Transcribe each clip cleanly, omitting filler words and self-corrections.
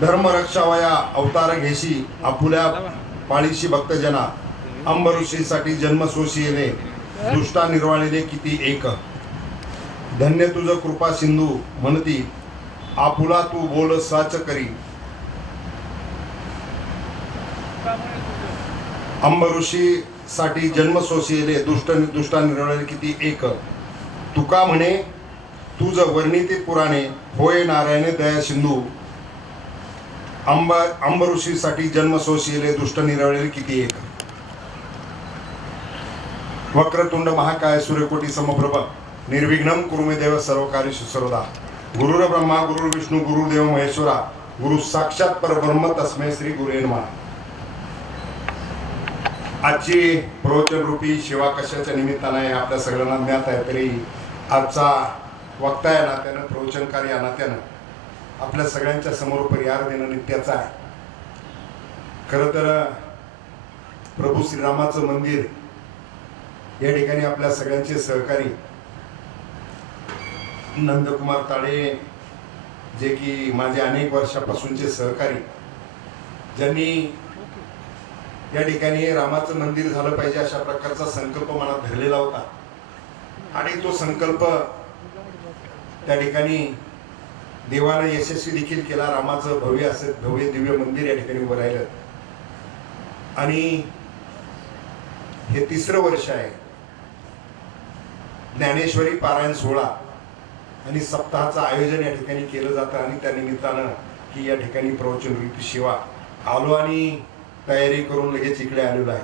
धर्मरक्षावया अवतार घेशी आपुल्या पाळीशी भक्तजना अंबऋषीसाठी जन्मसोशी येणे दुष्टा निर्वाळिले किती एक धन्य तुझ कृपा सिंधू म्हणती आपुला तू बोल साच करी अंबऋषीसाठी जन्मसोशी येणे दुष्टा निर्वाळिले किती एक तुका म्हणे तुझ वर्णिते पुराणे होय नारायणे दया सिंधू अंबऋषीसाठी जन्मसोशी येणे दुष्ट निर्वाळिले किती एक वक्रतुंड महाकाय सूर्यकोटी समप्रभ निर्विघ्नं कुरु मे देव सर्व कार्येषु सर्वदा गुरुर ब्रह्मा गुरुर विष्णू गुरुदेव महेश्वरा गुरु साक्षात परब्रह्म तस्मै श्री गुरुवे नमः। आजची प्रवचन रूपी सेवा कशाच्या निमित्ताने आहे आपल्या सगळ्यांना ज्ञात आहे, तरी आजचा वक्ता या नात्यानं प्रवचनकारी या नात्यानं आपल्या सगळ्यांच्या समोर परिहार देणं नित्याचं आहे। खरं तर प्रभू श्रीरामाचं मंदिर या ठिकाणी आपल्या सगळ्यांचे सहकारी नंदकुमार ताळे, जे की माझे अनेक वर्षापासूनचे सहकारी, ज्यांनी या ठिकाणी रामाचं मंदिर झालं पाहिजे अशा प्रकारचा संकल्प मनात धरलेला होता आणि तो संकल्प त्या ठिकाणी देवानं यशस्वी देखील केला। रामाचं भव्य दिव्य मंदिर या ठिकाणी उभं राहिलं आणि हे तिसरं वर्ष आहे। ज्ञानेश्वरी पारायण सोहळा आणि सप्ताहाचं आयोजन या ठिकाणी केलं जातं आणि त्या निमित्तानं ही या ठिकाणी प्रवचन रूपी सेवा आलो आणि तयारी करून लगेच इकडे आलेलो आहे।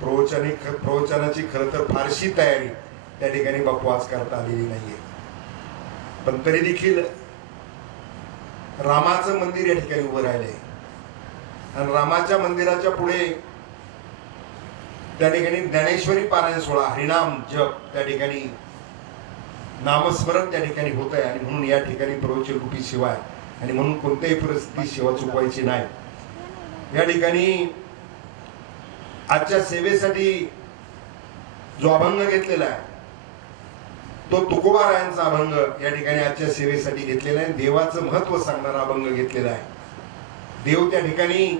प्रवचनाची खरं तर फारशी तयारी त्या ठिकाणी बापू आज करता आलेली नाहीये, पण तरी देखील रामाचं मंदिर या ठिकाणी उभं राहिलंय आणि रामाच्या मंदिराच्या पुढे त्या ठिकाणी ज्ञानेश्वरी पारायण सोहळा, हरिनाम जप त्या ठिकाणी नामस्मरण त्या ठिकाणी होत आहे आणि म्हणून या ठिकाणी प्रवचन रूपी सेवा आहे आणि म्हणून कोणत्याही परिस्थितीत सेवा चुकवायची नाही। या ठिकाणी आजच्या सेवेसाठी जो अभंग घेतलेला आहे तो तुकोबारायांचा अभंग या ठिकाणी आजच्या सेवेसाठी घेतलेला आहे। देवाचं महत्व सांगणारा अभंग घेतलेला आहे। देव त्या ठिकाणी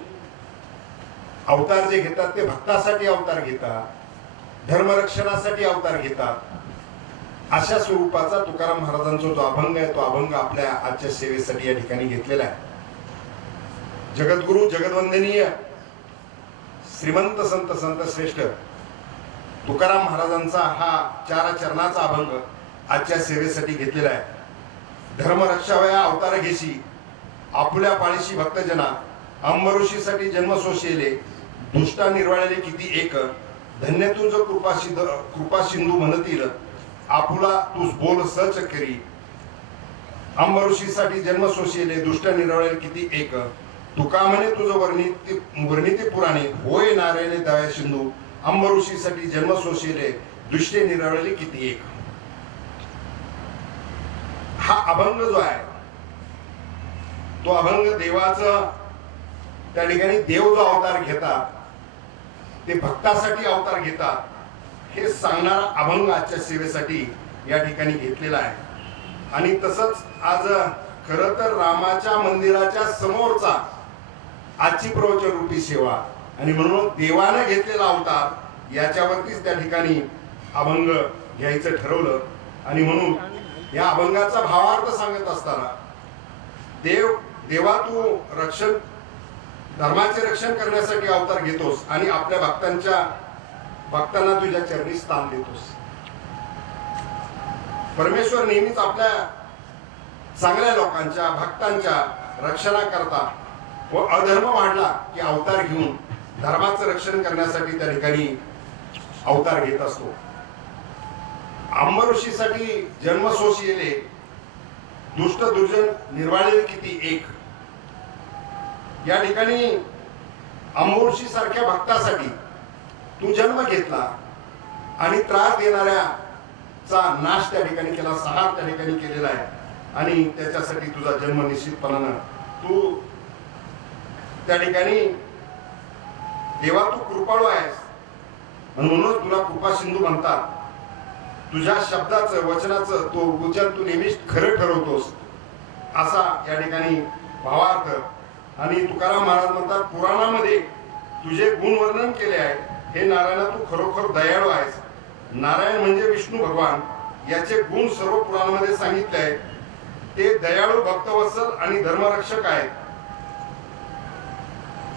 अवतार जे घेतात ते भक्तासाठी अवतार घेतात, धर्मरक्षणासाठी अवतार घेतात। अशा स्वरूपाचा तुकाराम महाराजांचा जो अभंग आहे तो अभंग आपल्या आजच्या सेवेसाठी या ठिकाणी घेतलेला आहे। जगद्गुरु जगद्वंदनीय श्रीमंत संत श्रेष्ठ तुकाराम महाराजांचा हा चार चरणाचा अभंग आजच्या सेवेसाठी घेतलेला आहे। धर्मरक्षावया अवतार घेशी आपुल्या पाळीशी भक्तजना अंबऋषीसाठी जन्मसोशी येले दुष्टा निर्वाळले किती एक धन्य तुझ कृपा सिंधू म्हणतील आपुला तू बोल सच करी अंबऋषीसाठी जन्मसोशी येले दुष्ट निर्वाळले किती एक तुका म्हणे तुझ वर्णिते पुराणे होय नारायणे दया सिंधू अंबऋषीसाठी जन्मसोशी येले दुष्टे निर्वाळले किती एक। हा अभंग जो आहे तो अभंग देवाचं त्या ठिकाणी देव जो अवतार घेतात ते भक्तासाठी अवतार घेतात हे सांगणारा अभंग आजच्या सेवेसाठी या ठिकाणी घेतलेला आहे। आणि तसंच आज खरं तर रामाच्या मंदिराच्या समोरचा आजची प्रवचन रूपी सेवा आणि म्हणून देवानं घेतलेला अवतार याच्यावरतीच त्या ठिकाणी अभंग घ्यायचं ठरवलं आणि म्हणून या अभंगाचा भावार्थ सांगत असताना देवा तू धर्माचे रक्षण करण्यासाठी अवतार घेतोस आणि आपल्या भक्तांना तुझ्या चरणी स्थान देतोस। परमेश्वर नेहमीच आपल्या चांगल्या लोकांच्या भक्तांच्या रक्षणाकरता व अधर्म वाढला की अवतार घेऊन धर्माचं रक्षण करण्यासाठी त्या ठिकाणी अवतार घेत असतो। अंबऋषीसाठी जन्मसोशी येले दुष्ट दुर्जन निर्वाळले किती एक या ठिकाणी अंबऋषी सारख्या भक्तासाठी तू जन्म घेतला आणि त्रास देणाऱ्याचा नाश त्या ठिकाणी केला, संहार त्या ठिकाणी केलेला आहे आणि त्याच्यासाठी तुझा जन्म निश्चितपणानं तू त्या ठिकाणी देवा तू कृपाळू आहेस म्हणूनच तुला कृपा सिंधू म्हणतात। तुझ्या शब्दाचं वचनाचं तो वचन तू नेहमीच खरं ठरवतोस असा या ठिकाणी भावार्थ आणि तुकाराम महाराज म्हणतात पुराणामध्ये तुझे गुण वर्णन केले आहे. हे नारायणा तू खरोखर दयाळू आहेस. नारायण म्हणजे विष्णू भगवान, याचे गुण सर्व पुराणामध्ये सांगितले आहेत. ते दयाळू, भक्तवत्सल आणि धर्मरक्षक आहेत.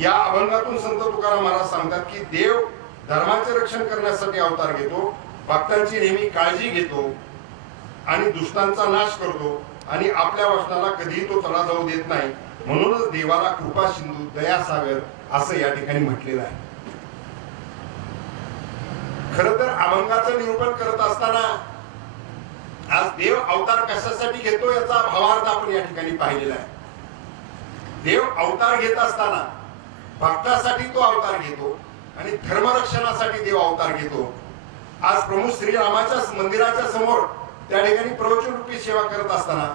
या अभंगातून संत तुकाराम महाराज सांगतात की देव धर्माचे रक्षण करण्यासाठी अवतार घेतो, भक्तांची नेहमी काळजी घेतो आणि दुष्टांचा नाश करतो आणि आपल्या वचनाला कधीही तो तडा जाऊ देत नाही. म्हणूनच देवाला कृपा सिंधू, दया सागर असं या ठिकाणी म्हटलेलं आहे. खर तर अभंगाचं निरूपण करत असताना आज देव अवतार कशासाठी घेतो याचा भावार्थ आपण या ठिकाणी पाहिलेला आहे. देव अवतार घेत असताना भक्तासाठी तो अवतार घेतो आणि धर्मरक्षणासाठी देव अवतार घेतो. आज प्रभू श्रीरामाच्या मंदिराच्या समोर त्या ठिकाणी प्रवचन रूपी सेवा करत असताना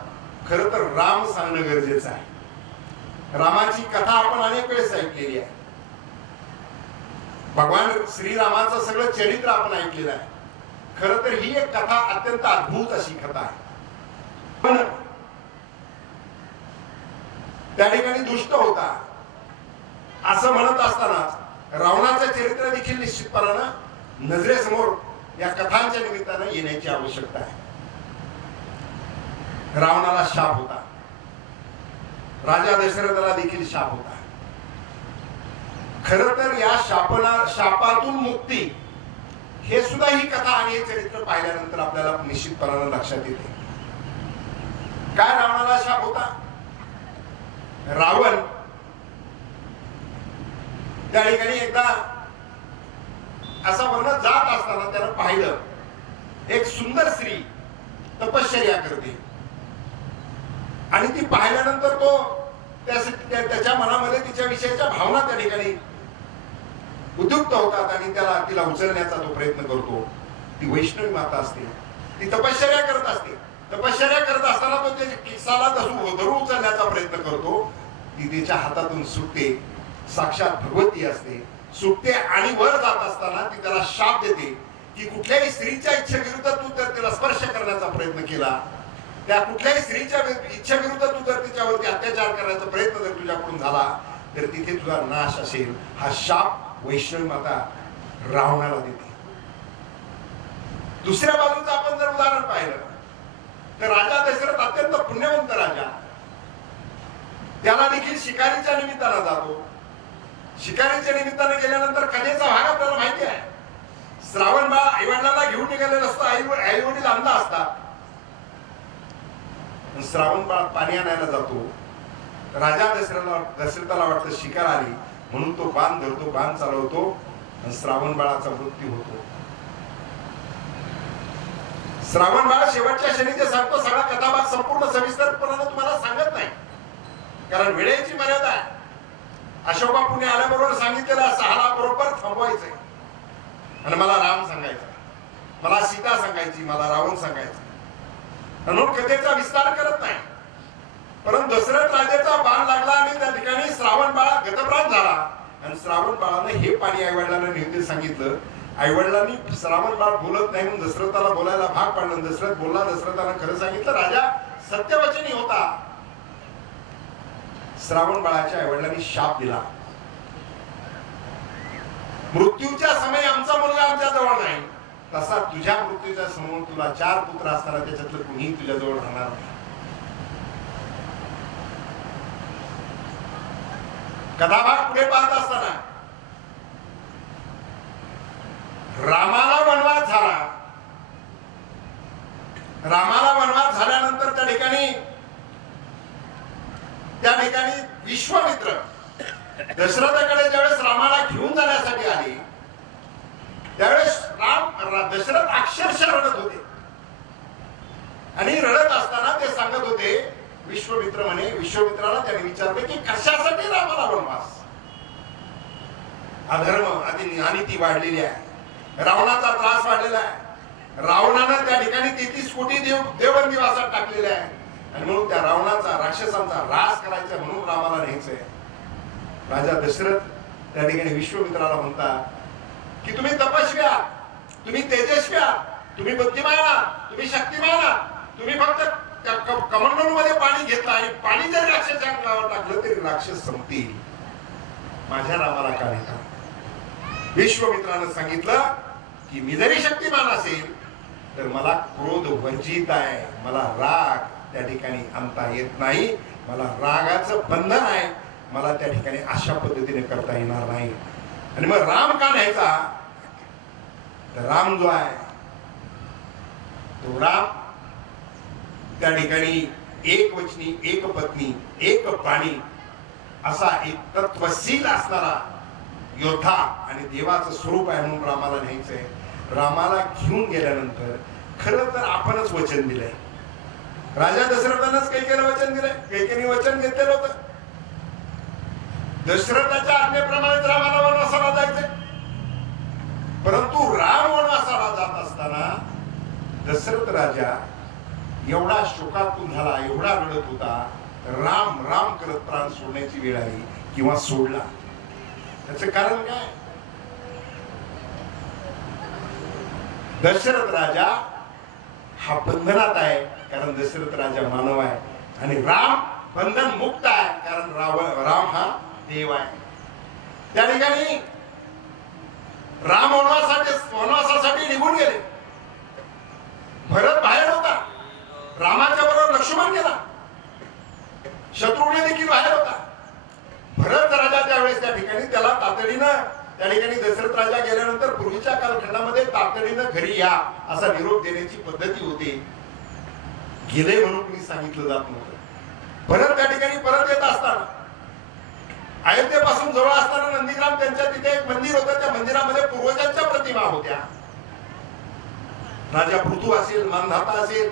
खर तर राम सांगणं गरजेचं आहे. रामाची कथा आपण अनेक वेळेस ऐकलेली आहे. भगवान श्रीरामाचं सगळं चरित्र आपण ऐकलेलं आहे. खर तर ही एक कथा अत्यंत अद्भुत अशी कथा आहे. पण त्या ठिकाणी दुष्ट होता असं म्हणत असताना रावणाचं चरित्र देखील निश्चितपणानं नजरेसमोर या कथांच्या निमित्तानं येण्याची आवश्यकता आहे. रावणाला शाप होता, राजा दशरथाला देखील शाप होता. खर तर या शापातून मुक्ती हे सुद्धा ही कथा आणि हे चरित्र पाहिल्यानंतर आपल्याला निश्चितपणानं लक्षात येते. काय रावणाला शाप होता? रावण त्या ठिकाणी एकदा असा वनात जात असताना त्यानं पाहिलं एक सुंदर स्त्री तपश्चर्या करते आणि ती पाहिल्यानंतर तो त्याच्या मनामध्ये तिच्या विषयाच्या भावना त्या ठिकाणी उद्युक्त होतात आणि तिला उचलण्याचा तो प्रयत्न करतो. ती वैष्णवी माता असते, ती तपश्चर्या करत असते. तपश्चर्या करत असताना तो त्याच्या केसाला धरू उचलण्याचा प्रयत्न करतो. ती तिच्या हातातून सुटते, साक्षात भगवती असते, सुटते आणि वर जात असताना ती त्याला शाप देते की कुठल्याही स्त्रीच्या इच्छेविरुद्ध तू जर तिला स्पर्श करण्याचा प्रयत्न केला, त्या कुठल्याही स्त्रीच्या इच्छेविरुद्ध तू जर तिच्यावरती अत्याचार करण्याचा प्रयत्न जर तुझ्याकडून झाला तर तिथे तुझा नाश असेल. हा शाप वैष्णवी माता रावणाला देते. दुसऱ्या बाजूचं आपण जर उदाहरण पाहिलं तर राजा दशरथ अत्यंत पुण्यवंत राजा, त्याला देखील शिकारीच्या निमित्तानं जातो. शिकारीच्या निमित्तानं गेल्यानंतर कलेचा भाग आपल्याला माहिती आहे. श्रावण बाळ आईवडिलांना घेऊन निघालेला असतो, आईवडील अंध असतात. श्रावण बाळ पाणी आणायला जातो. राजा दशरथाला वाटतं शिकार आली म्हणून तो बाण धरतो, बाण चालवतो आणि श्रावण बाळाचा मृत्यू होतो. श्रावण बाळ शेवटच्या क्षणी सांगतो, सगळा कथाभाग संपूर्ण सविस्तरपणे तुम्हाला सांगत नाही कारण वेळेची मर्यादा आहे. अशोका पुणे आल्याबरोबर सांगितलेलं असं हाला बरोबर थांबवायचंय आणि मला राम सांगायचा, मला सीता सांगायची, मला रावण सांगायचा म्हणून कथेचा विस्तार करत नाही. परंतु दशरथ राजाचा बाण लागला आणि त्या ठिकाणी श्रावण बाळा गतप्राण झाला आणि श्रावण बाळाने हे पाणी आईवडिलांना नेहमी सांगितलं. आईवडिलांनी श्रावण बाळ बोलत नाही म्हणून दशरथाला बोलायला भाग पाडलं. दशरथ बोलला, दशरथानं खरं सांगितलं. राजा सत्यवचनी होता. श्रावण बाळाच्या आईवडिलांनी शाप दिला, मृत्यूच्या समय आमचा मुलगा आमच्या जवळ नाही, तसा तुझ्या मृत्यूच्या समोर तुला 4 पुत्र असताना त्याच्यातलं कुणीही तुझ्या जवळ राहणार नाही. कथाभाग पुढे पाहत असताना रामाला वनवास झाला. रामाला वनवास झाल्यानंतर त्या ठिकाणी विश्वामित्र दशरथाकडे ज्यावेळेस रामाला घेऊन जाण्यासाठी आले त्यावेळेस दशरथ अक्षरशः रडत होते आणि रडत असताना ते सांगत होते, विश्वामित्राला त्याने विचारले की कशासाठी रामाला वनवास? अधर्म, अनिती वाढलेली आहे, रावणाचा त्रास वाढलेला आहे. रावणानं त्या ठिकाणी 33 कोटी देवबंदीवासात टाकलेले आहे आणि म्हणून त्या रावणाचा, राक्षसांचा ऱ्हास करायचा म्हणून रामाला न्यायचंय. राजा दशरथ त्या ठिकाणी विश्वामित्राला म्हणतात की तुम्ही तपस्वी आहात, तुम्ही तेजस्वी आहात, तुम्ही बुद्धिमान आहात, तुम्ही शक्तिमान आहात, तुम्ही फक्त कमंडलूमध्ये पाणी घेतलं आणि पाणी जर राक्षसाच्या अंगावर टाकलं तरी राक्षस संपतील, माझ्या रामाला का नाही? विश्वामित्रानं सांगितलं की मी जरी शक्तिमान असेल तर मला क्रोध वर्जित आहे, मला राग त्या ठिकाणी आणता येत नाही, मला रागाचं बंधन आहे, मला त्या ठिकाणी अशा पद्धतीने करता येणार नाही. आणि मग राम का न्यायचा? तर राम जो आहे तो राम त्या ठिकाणी एक वचनी, एक पत्नी, एक पाणी असा एक तत्वशील असणारा योद्धा आणि देवाचं स्वरूप आहे म्हणून रामाला न्यायचंय. रामाला घेऊन गेल्यानंतर खरं तर आपणच वचन दिलंय. राजा दशरथानंच कैकेला वचन दिलंय, कैकेने वचन घेतलेलं होतं. दशरथाच्या आज्ञेप्रमाणे रामाला वनवासाला जायचंय. परंतु राम वनवासाला जात असताना दशरथ राजा एवढा शोकातून झाला, एवढा रडत होता, राम राम करत प्राण सोडण्याची वेळ आली किंवा सोडला. त्याचं कारण काय? दशरथ राजा हा बंधनात आहे कारण दशरथ राजा मानव आहे आणि राम बंधन मुक्त आहे कारण राम हा देव आहे. त्या ठिकाणी राम वनवासासाठी निघून गेले. भरत बाहेर होता, रामाच्या बरोबर लक्ष्मण गेला, शत्रुघ्न देखील बाहेर होता. भरत राजा त्यावेळेस त्या ठिकाणी त्याला तातडीनं त्या ठिकाणी दशरथ राजा गेल्यानंतर पूर्वीच्या कालखंडामध्ये तातडीनं घरी या असा निरोप देण्याची पद्धती होती. गेले म्हणून कुणी सांगितलं जात नव्हतं. भरत त्या ठिकाणी परत येत असताना अयोध्येपासून जवळ असताना नंदीग्राम त्यांच्या तिथे एक मंदिर होतं. त्या मंदिरामध्ये पूर्वजांच्या प्रतिमा होत्या. राजा पृथू असेल, मानधाता असेल,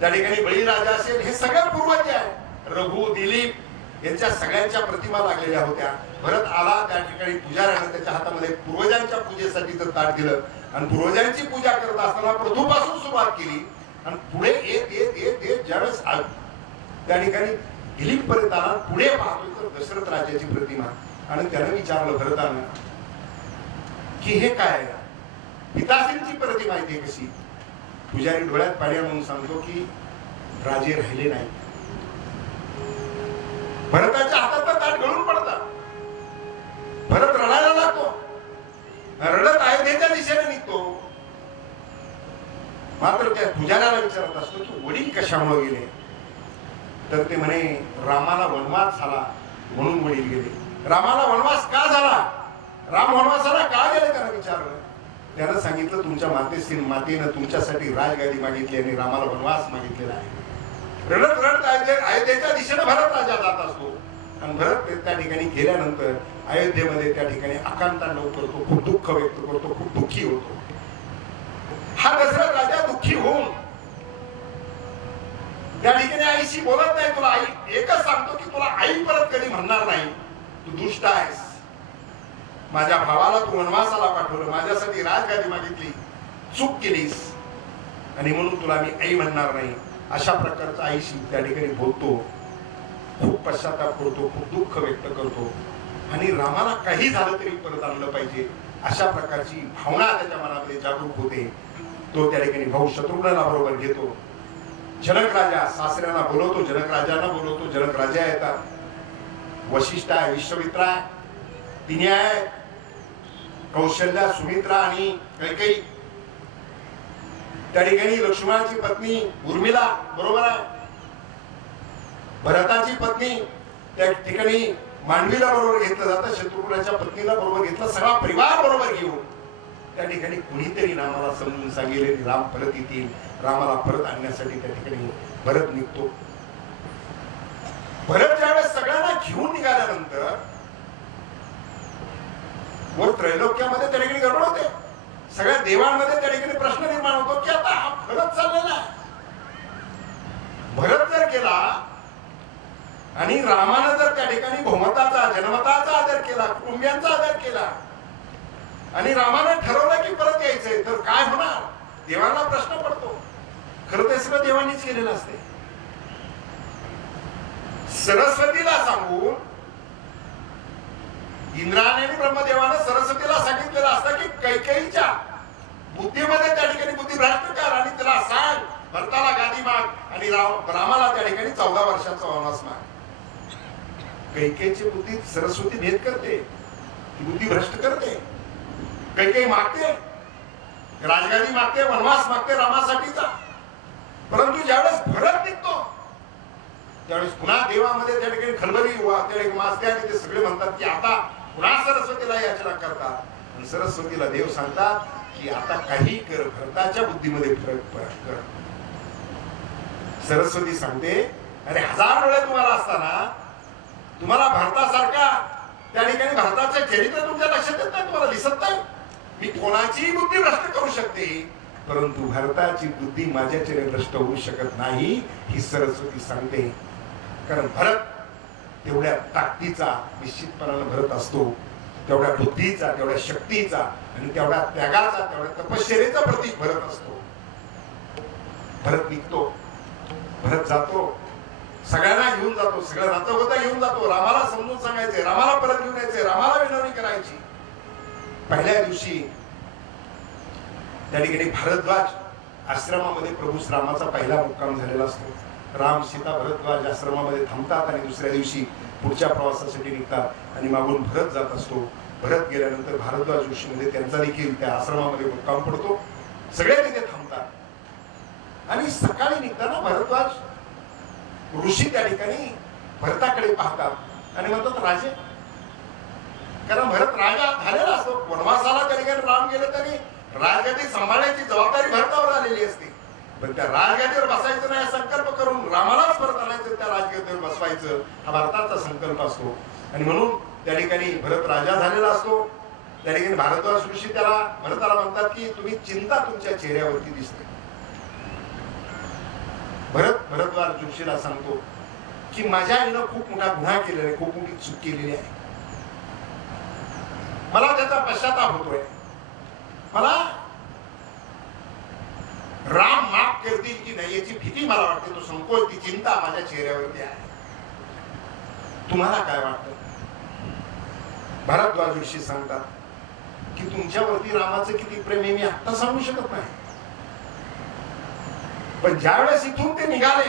त्या ठिकाणी बळीराजा असेल, हे सगळे पूर्वज आहे. रघु, दिलीप यांच्या सगळ्यांच्या प्रतिमा लागलेल्या होत्या. भरत आला, त्या ठिकाणी पुजाऱ्यानं त्याच्या हातामध्ये पूर्वजांच्या पूजेसाठीचं ताट दिलं आणि पूर्वजांची पूजा करत असताना पृथूपासून सुरुवात केली आणि पुढे येत येत येत येत ज्यावेळेस त्या ठिकाणी दिलीप पर्यंत आला, पुढे पाहतो तर दशरथ राजाची प्रतिमा. आणि त्यानं विचारलं भरताना की हे काय आहे? पिताश्रींची प्रतिमा आहे कशी? पुजारी डोळ्यात पाणी म्हणून सांगतो की राजे राहिले नाही. भरताच्या हातात ताट गळून पडतात. भरत रडायला लागतो, रडत अयोध्येच्या दिशेने निघतो. मात्र त्या पुजाऱ्याला विचारत असतो की वडील कशामुळे गेले? तर ते म्हणे रामाला वनवास झाला म्हणून वडील गेले. रामाला वनवास का झाला? राम वनवासाला का गेले त्यानं विचारलं. त्यानं सांगितलं तुमच्या मातेनं तुमच्यासाठी राजगादी मागितली आणि रामाला वनवास मागितलेला आहे. रडत रडत अयोध्येच्या दिशेने भरत राजा जात असतो आणि भरत त्या ठिकाणी गेल्यानंतर अयोध्येमध्ये त्या ठिकाणी आकांतांडव करतो, खूप दुःख व्यक्त करतो, खूप दुःखी होतो. हा दशरथ राजा दुःखी होऊन त्या ठिकाणी आईशी बोलत नाही. तुला आई एकच सांगतो की तुला आई परत कधी म्हणणार नाही. तू दुष्ट आहेस, माझ्या भावाला तू वनवासाला पाठवलं, माझ्यासाठी राजगादी मागितली, चूक केलीस आणि म्हणून तुला मी आई म्हणणार नाही. अशा प्रकारचा आईशी त्या ठिकाणी बोलतो, खूप पश्चाताप करतो, खूप दुःख व्यक्त करतो आणि रामाला काही झालं तरी परत आणलं पाहिजे अशा प्रकारची भावना त्याच्या मनामध्ये जागरूक होते. तो त्या ठिकाणी भाऊ शत्रुघ्नाला बरोबर घेतो. जनक राजा सासऱ्यांना बोलवतो, जनक राजांना बोलवतो. जनक राजा येतात. वशिष्ठ आहे, विश्वामित्र आहे, तिने आहे, कौशल्या, सुमित्रा आणि कैकेयी. त्या ठिकाणी लक्ष्मणाची पत्नी उर्मिला बरोबर आहे. भरताची पत्नी त्या ठिकाणी मांडवीला बरोबर घेतलं जातं, शत्रुघ्नाच्या पत्नीला बरोबर घेतलं, सगळा परिवार बरोबर घेऊन त्या ठिकाणी कुणीतरी रामाला समजून सांगितले राम परत येतील. रामाला परत आणण्यासाठी त्या ठिकाणी भरत निघतो. भरत ज्यावेळेस सगळ्यांना घेऊन निघाल्यानंतर वर त्रैलोक्यामध्ये त्या ठिकाणी गडबड होते. सगळ्या देवांमध्ये त्या ठिकाणी प्रश्न निर्माण होतो की आता हा भरत चाललेला आहे. भरत जर गेला आणि रामानं जर त्या ठिकाणी बहुमताचा, जनमताचा आदर केला, कुटुंबियांचा आदर केला आणि रामानं ठरवलं की परत यायचंय तर काय होणार? देवांना प्रश्न पडतो. खरं ते सगळं देवांनीच केलेलं असते. सरस्वतीला सांगून इंद्राने आणि ब्रह्मदेवानं सरस्वतीला सांगितलेलं असतं की कैकेयीच्या बुद्धीमध्ये त्या ठिकाणी बुद्धिभ्रष्ट कर आणि तिला सांग भरताला गादी माग आणि रामाला त्या ठिकाणी 14 वर्षाचा वनवास माग. कैकेयीची बुद्धी सरस्वती भेद करते, ती बुद्धी भ्रष्ट करते. कैकेयी मागते, राजगादी मागते, वनवास मागते रामासाठीचा. परंतु ज्यावेळेस भरत निघतो त्यावेळेस पुन्हा देवामध्ये त्या ठिकाणी खलबली त्या ठिकाणी माजते आणि ते सगळे म्हणतात की आता पुन्हा सरस्वतीला याचना करतात. आणि सरस्वतीला देव सांगतात की आता काही कर, भरताच्या बुद्धीमध्ये फरक कर. सरस्वती सांगते अरे 1000 डोळे तुम्हाला असताना तुम्हाला भारतासारखा त्या ठिकाणी भारताचे चरित्र तुमच्या लक्षात येत नाही, तुम्हाला दिसत नाही. मी कोणाची बुद्धी भ्रष्ट करू शकते, परंतु भारताची बुद्धी माझ्याच्याने भ्रष्ट होऊ शकत नाही, ही सरस्वती सांगते. कारण भरत तेवढ्या ताकदीचा निश्चितपणाने भरत असतो, तेवढ्या बुद्धीचा, तेवढ्या शक्तीचा आणि तेवढ्या त्यागाचा, तेवढ्या तपश्चर्येचा प्रतीक भरत असतो. भरत निघतो, भरत जातो, सगळ्यांना घेऊन जातो, सगळ्या नातेवाईकांना घेऊन जातो. रामाला समजून सांगायचे, रामाला परत घेऊन यायचे, रामाला विनवणी करायची. पहिल्या दिवशी त्या ठिकाणी भारद्वाज आश्रमामध्ये प्रभू रामाचा पहिला मुक्काम झालेला असतो. राम, सीता, भारद्वाज आश्रमामध्ये थांबतात आणि दुसऱ्या दिवशी पुढच्या प्रवासासाठी निघतात आणि मागून भरत जात असतो. भरत गेल्यानंतर भारद्वाज ऋषीमध्ये त्यांचा देखील त्या आश्रमामध्ये मुक्काम पडतो. सगळे तिथे थांबतात आणि सकाळी निघताना भारद्वाज ऋषी त्या ठिकाणी भरताकडे पाहतात आणि म्हणतात राजे, कारण भरत राजा झालेला असतो. वनवासाला त्या ठिकाणी राम गेले तरी राजगादी सांभाळण्याची जबाबदारी भरतावर आलेली असते. पण त्या राजगादीवर बसायचं नाही संकल्प करून रामालाच परत आणायचं, त्या राजगादीवर बसवायचं, हा भारताचा संकल्प असतो. आणि म्हणून त्या ठिकाणी भरत राजा झालेला असतो. त्या ठिकाणी भारद्वाज ऋषी त्याला भरताला म्हणतात की तुम्ही चिंता तुमच्या चेहऱ्यावरती दिसते. भरद्वाज ऋषीला सांगतो की माझ्या आईनं खूप मोठा गुन्हा केलेला आहे, खूप मोठी चूक केलेली आहे, मला त्याचा पश्चाताप होतोय. मला राम माफ करतील की नाही याची भीती मला वाटते, तो संकोच, ती चिंता माझ्या चेहऱ्यावरती आहे. तुम्हाला काय वाटतं? भारद्वाज ऋषी सांगतात की तुमच्यावरती रामाचं किती प्रेम आहे मी आता सांगू शकत नाही, पण ज्यावेळेस इथून ते निघाले,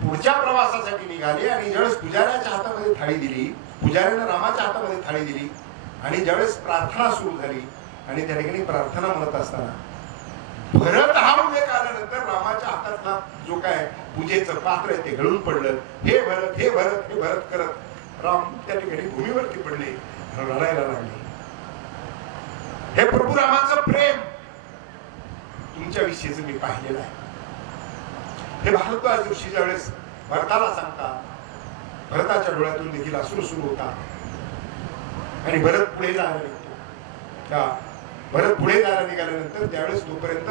पुढच्या प्रवासासाठी निघाले आणि ज्यावेळेस पुजाऱ्याच्या हातामध्ये थाळी दिली, पुजाऱ्याने रामाच्या हातामध्ये थाळी दिली आणि ज्यावेळेस प्रार्थना सुरू झाली आणि त्या ठिकाणी प्रार्थना म्हणत असताना भरत हा उल्लेख आल्यानंतर रामाच्या हातातला जो काय पूजेचं पात्र आहे ते गळून पडलं. हे भरत, हे भरत, हे भरत करत राम त्या ठिकाणी भूमीवरती पडले, रडायला लागले. हे प्रभू रामाचं प्रेम तुमच्या विषयीच मी पाहिलेलं आहे. हे भारद्वाज ऋषी ज्यावेळेस भरताला सांगतात, भरताच्या डोळ्यातून देखील अश्रू सुरू होतात आणि भरत पुढे जायला निघतो. भरत पुढे जायला निघाल्यानंतर त्यावेळेस तोपर्यंत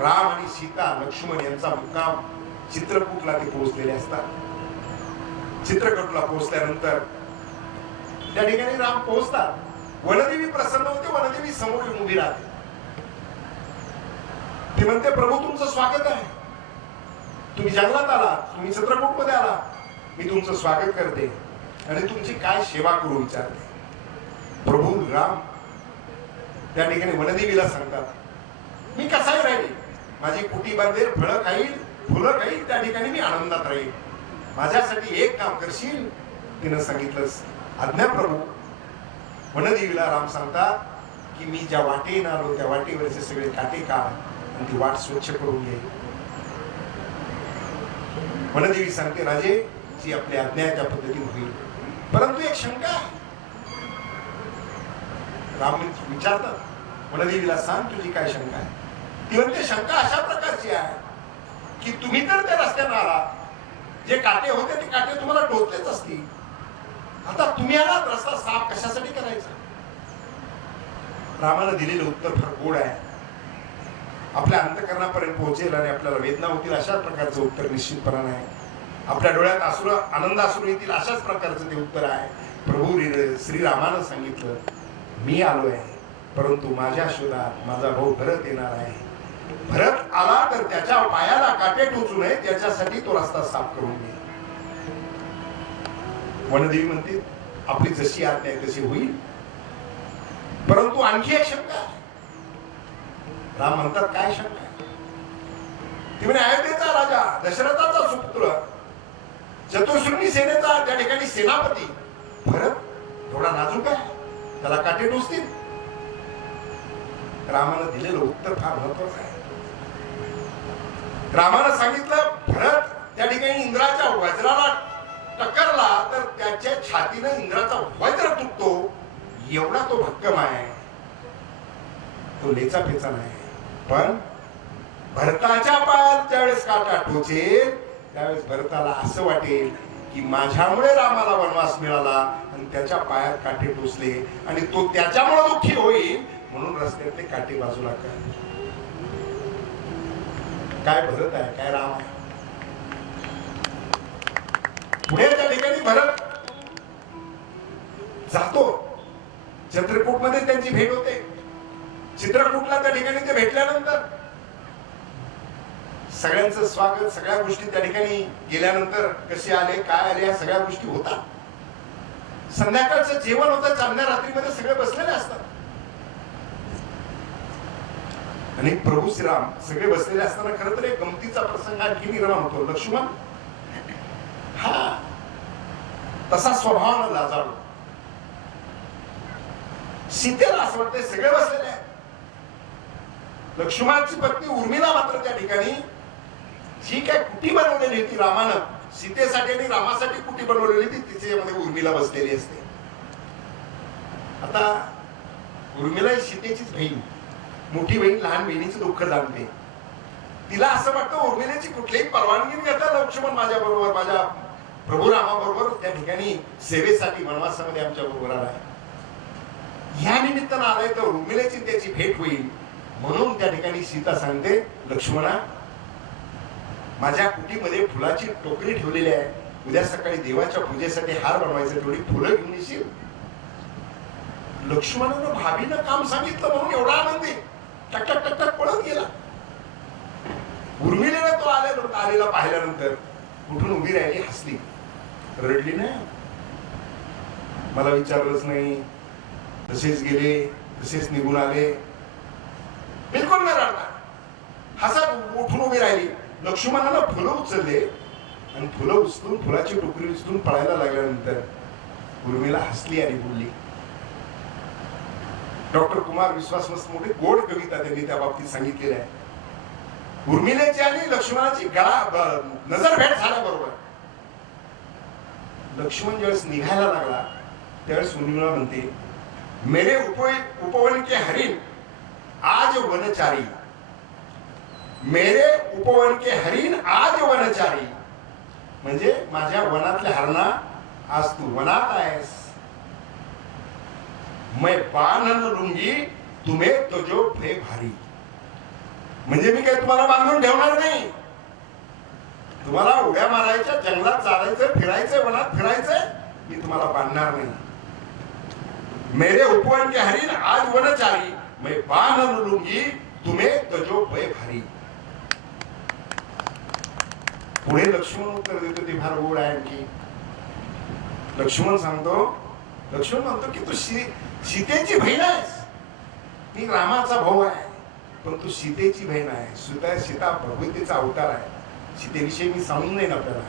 राम आणि सीता, लक्ष्मण यांचा मुक्काम चित्रकूटला ते पोहोचलेले असतात. चित्रकूटला पोहोचल्यानंतर त्या ठिकाणी राम पोहोचतात. वनदेवी प्रसन्न होते, वनदेवी समोर उभी राहते. ती म्हणते प्रभू तुमचं स्वागत आहे, तुम्ही जंगलात आला, तुम्ही चित्रकूट मध्ये आला, मी तुमचं स्वागत करते आणि तुमची काय सेवा करू विचारते. प्रभू राम त्या ठिकाणी वनदेवीला सांगतात मी कसाही राहील, माझी कुटी बांधेल, फळं खाईल, फुलं खाईल, त्या ठिकाणी मी आनंदात राहील, माझ्यासाठी एक काम करशील? तिनं सांगितलं आज्ञा प्रभू. वनदेवीला राम सांगतात की मी ज्या वाटेने आलो त्या वाटेवरचे सगळे काटे काढ आणि ती वाट स्वच्छ करून घे. वनदेवी सांगते राजे जी आपल्या आज्ञाच्या पद्धतीने होईल, परंतु एक शंका आहे. राम विचारतात वनदेवीला सांग तुझी काय शंका आहे? ती म्हणते शंका अशा प्रकारची आहे की तुम्ही तर त्या रस्त्याने आलात, जे काटे होते ते काटे तुम्हाला टोचलेच असतील, आता तुम्ही आलात रस्ता साफ कशासाठी करायचा? रामानं दिलेलं उत्तर फार गोड आहे, आपल्या अंतःकरणापर्यंत पोहोचेल आणि आपल्याला वेदना होतील अशाच प्रकारचं उत्तर निश्चितपणाने आहे. आपल्या डोळ्यात अश्रू, आनंद अश्रू येतील अशाच प्रकारचं ते उत्तर आहे. प्रभू श्रीरामानं सांगितलं मी आलो आहे, परंतु माझ्या शोधात माझा भाऊ भरत येणार आहे. भरत आला तर त्याच्या पायाला काटे टोचू नये, त्याच्यासाठी तो रस्ता साफ करून घे. वनदेवी म्हणते आपली जशी आज्ञा आहे तशी होईल, परंतु आणखी एक शंका. राम म्हणतात काय शंका? ती म्हणे अयोध्येचा राजा दशरथाचा सुपुत्र चतुर्श्रुंगी सेनेचा त्या ठिकाणी सेनापती भरत एवढा नाजूक आहे, त्याला काटे टोचतील. रामानं दिलेलं उत्तर फार महत्वाचं आहे. रामानं सांगितलं भरत त्या ठिकाणी इंद्राच्या वज्राला टक्करला तर त्याच्या छातीनं इंद्राचा वज्र तुटतो, एवढा तो भक्कम आहे, तो लेचा पेचा नाही. पण भरताच्या पायात ज्यावेळेस काटा टोचेल त्यावेळेस भरताला असं वाटेल की माझ्यामुळे रामाला वनवास मिळाला आणि त्याच्या पायात काटे टोचले आणि तो त्याच्यामुळे दुःखी होईल, म्हणून रस्त्यातले काटे बाजूला कर. काय भरत आहे, काय राम आहे. पुढे त्या ठिकाणी भरत जातो, चित्रकूटमध्ये त्यांची भेट होते. चित्रकूटला त्या ठिकाणी ते भेटल्यानंतर सगळ्यांचं स्वागत, सगळ्या गोष्टी त्या ठिकाणी गेल्यानंतर कसे आले काय आले या सगळ्या गोष्टी होतात. संध्याकाळचं जेवण होतं, चांदण्या रात्रीमध्ये सगळे बसलेले असतात आणि प्रभू श्रीराम सगळे बसलेले असताना खरं तर एक गमतीचा प्रसंग आणखी निर्माण होतो. लक्ष्मण हा तसा स्वभावानं लाजाळू, सीतेला असं वाटतंय सगळे बसलेले आहेत. लक्ष्मणाची पत्नी उर्मिला मात्र त्या ठिकाणी जी काय कुटी बनवलेली होती रामानं सीतेसाठी आणि रामासाठी कुटी बनवलेली होती तिच्यामध्ये उर्मिला बसलेली असते. आता उर्मिला ही सीतेचीच बहीण, मोठी बहीण लहान बहिणीचं दुःख जाणते. तिला असं वाटतं उर्मिलेची कुठलीही परवानगी न घेता लक्ष्मण माझ्या बरोबर, माझ्या प्रभू रामाबरोबर त्या ठिकाणी सेवेसाठी वनवासामध्ये आमच्या बरोबर आलाय. ह्या निमित्तानं आलाय तर उर्मिलेची त्याची भेट होईल म्हणून त्या ठिकाणी सीता सांगते लक्ष्मणा माझ्या कुटीमध्ये फुलाची टोकरी ठेवलेली आहे, उद्या सकाळी देवाच्या पूजेसाठी हार बनवायचा, तेवढी फुलं घेऊन येशील. लक्ष्मणानं भाभीनं काम सांगितलं म्हणून एवढा आनंदी टकटक टकटक पळत गेला. उर्मिलेला तो आलेला पाहिल्यानंतर कुठून उभी राहिली, हसली, रडली नाही, मला विचारलंच नाही, तसेच गेले तसेच निघून आले, बिलकुल न रडता हसत उठून उभी राहिली. लक्ष्मणानं फुलं उचलले आणि फुलं उचलून फुलाची टोकरी उचलून पळायला लागल्यानंतर उर्मिला हसली आणि बोलली. डॉक्टर कुमार विश्वास मस्त मोठी गोड कविता त्यांनी त्या बाबतीत सांगितलेली आहे. उर्मिलेची आणि लक्ष्मणाची नजर भेट झाल्याबरोबर लक्ष्मण ज्यावेळेस निघायला लागला त्यावेळेस उर्मिला म्हणते मेरे उपवन के हरिण आज वनचारी, मेरे उपवन के हरिण आज वनचारी, म्हणजे माझ्या वनातल्या हरणा आज तू वनात आहेस. मैं बांध लूंगी तुम्हें तो जो भय भारी, म्हणजे मी काय तुम्हाला बांधून ठेवणार नाही, तुम्हाला उड्या मारायच्या, जंगलात चालायचं, फिरायचं, वनात फिरायचं, मी तुम्हाला बांधणार नाही. मेरे उपवन के हरिण आज वनचारी, मैं बांध लूंगी तुम्हें तो जो भय भारी. पुढे लक्ष्मण उत्तर देतो ते फार गोड आहे. आणखी लक्ष्मण म्हणतो की तू सीतेची बहीण आहेस, मी रामाचा भाऊ आहे, पण तू सीतेची बहीण आहे. सीता भगवतीचा अवतार आहे, सीतेविषयी मी सांगून नाही आपल्याला,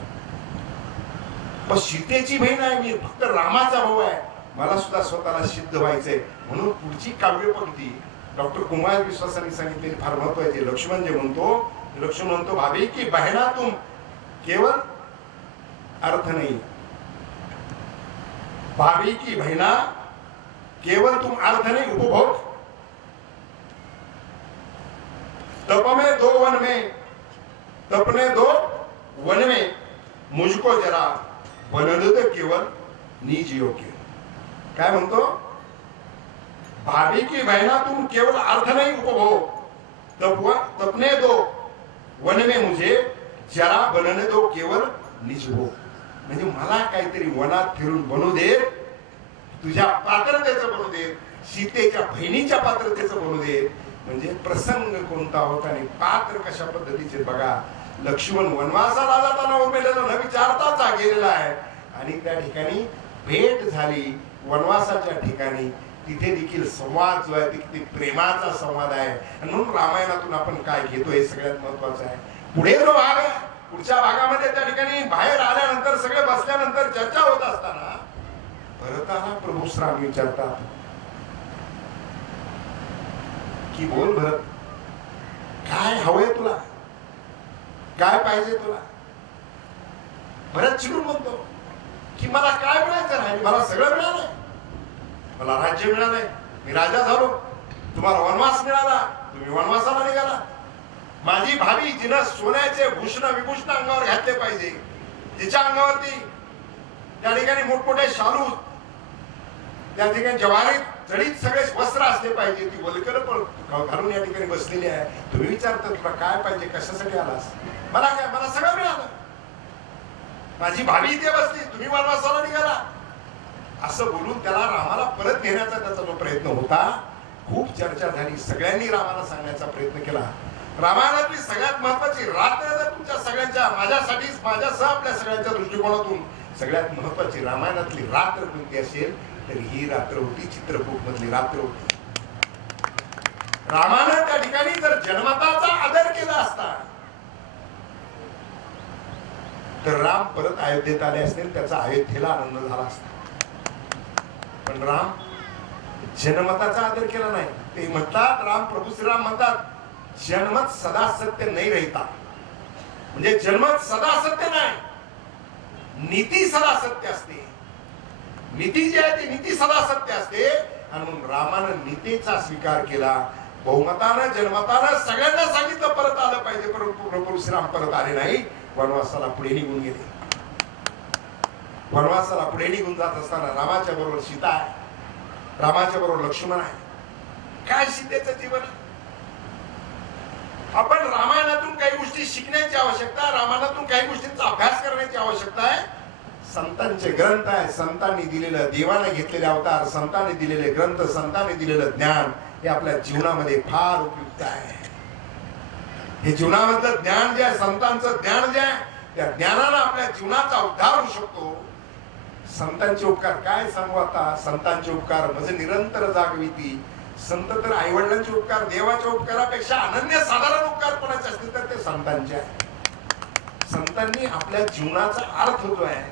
पण सीतेची बहीण आहे, मी फक्त रामाचा भाऊ आहे, मला सुद्धा स्वतःला सिद्ध व्हायचंय. म्हणून पुढची काव्य पंक्ती डॉक्टर कुमार विश्वासाने सांगितलेली फार महत्वाची. लक्ष्मण म्हणतो भाभी की बहना तुम केवल अर्थ नहीं, भाभी की बहना केवल तुम अर्थ नहीं उपभोग, तपने दो वन में मुझको जरा बनने दो केवल निज योग्य. काय म्हणतो, भाभी की बहना तुम केवल अर्थ नहीं उपभोग, तपने दो वन में मुझे जरा बनने दो केवल निज भोग. म्हणजे मला काहीतरी वनात फिरून बनू दे, तुझ्या पात्रतेचं बनू दे, सीतेच्या बहिणीच्या पात्रतेचं बनू दे. म्हणजे प्रसंग कोणता होता आणि पात्र कशा पद्धतीचे बघा. लक्ष्मण वनवासाला जाताना उमेलेला न विचारताच गेलेला आहे आणि त्या ठिकाणी भेट झाली वनवासाच्या ठिकाणी. तिथे देखील संवाद जो आहे ते प्रेमाचा संवाद आहे. म्हणून रामायणातून आपण काय घेतो हे सगळ्यात महत्वाचं आहे. पुढे जो भाग आहे, पुढच्या भागामध्ये त्या ठिकाणी बाहेर आल्यानंतर सगळे बसल्यानंतर चर्चा होत असताना भरताला प्रभू श्राम विचारतात की बोल भरत, काय हवंय तुला, काय पाहिजे तुला? भरत चिडून म्हणतो की मला काय मिळायचं नाही, मला सगळं मिळालंय, मला राज्य मिळालंय, मी राजा झालो, तुम्हाला वनवास मिळाला, तुम्ही वनवासाला निघाला, माझी भावी जिनं सोन्याचे भूषण विभूषण अंगावर घातले पाहिजे, जिच्या अंगावरती त्या ठिकाणी मोठमोठे शालू, त्या ठिकाणी जवारीत जडीत सगळे वस्त्र असले पाहिजे, ती वलकर पण घालून या ठिकाणी बसलेली आहे. तुम्ही विचारता तुला काय पाहिजे, कशासाठी आलास? मला काय, मला सगळं मिळालं, माझी भावी इथे बसली, तुम्ही वनवासाला निघाला, असं बोलून त्याला रामाला परत घेण्याचा त्याचा जो प्रयत्न होता, खूप चर्चा झाली, सगळ्यांनी रामाला सांगण्याचा प्रयत्न केला. रामायणातली सगळ्यात महत्वाची रात्र जर तुमच्या सगळ्यांच्या, माझ्यासाठी, माझ्यासह आपल्या सगळ्यांच्या दृष्टिकोनातून सगळ्यात महत्वाची रामायणातली रात्र कोणती असेल तर ही रात्र होती, चित्रकूट मधली रात्र होती. रामानं त्या ठिकाणी जर जन्मताचा आदर केला असता तर राम परत अयोध्येत आले असतील, त्याचा अयोध्येला आनंद झाला असता. पण राम जन्मताचा आदर केला नाही. ते म्हणतात, राम प्रभू श्रीराम म्हणतात, जन्मत सदा सत्य नाही राहता, म्हणजे जन्मत सदा सत्य नाही, नीती सदा सत्य असते. नीती जी आहे ती नीती सदा सत्य असते. आणि म्हणून रामानं नीतीचा स्वीकार केला, बहुमतानं जन्मतानं सगळ्यांना सांगितलं परत आलं पाहिजे, परंतु प्रभू श्रीराम परत आले नाही, वनवासाला पुढे निघून गेले. वनवासाला पुढे निघून जात असताना रामाच्या बरोबर सीता आहे, रामाच्या बरोबर लक्ष्मण आहे. काय सीतेचं जीवन? आपण रामायणातून काही गोष्टी शिकण्याची आवश्यकता, रामायणातून काही गोष्टींचा अभ्यास करण्याची आवश्यकता आहे. संतांचे ग्रंथ आहे, संतांनी दिलेलं, देवाने घेतलेले अवतार, संतांनी दिलेले ग्रंथ, संतांनी दिलेलं ज्ञान हे आपल्या जीवनामध्ये फार उपयुक्त आहे. हे जीवनामधलं ज्ञान जे आहे, संतांचं ज्ञान जे आहे, त्या ज्ञानानं आपल्या जीवनाचा उद्धार होऊ शकतो. संतांचे उपकार काय सांगू आता, संतांचे उपकार म्हणजे निरंतर जागविती. संत तर आईवडिलांचे उपकार, देवाच्या उपकारापेक्षा अनन्य साधारण उपकार कोणाचे असतील तर ते संतांचे आहे. संतांनी आपल्या जीवनाचा अर्थ जो आहे,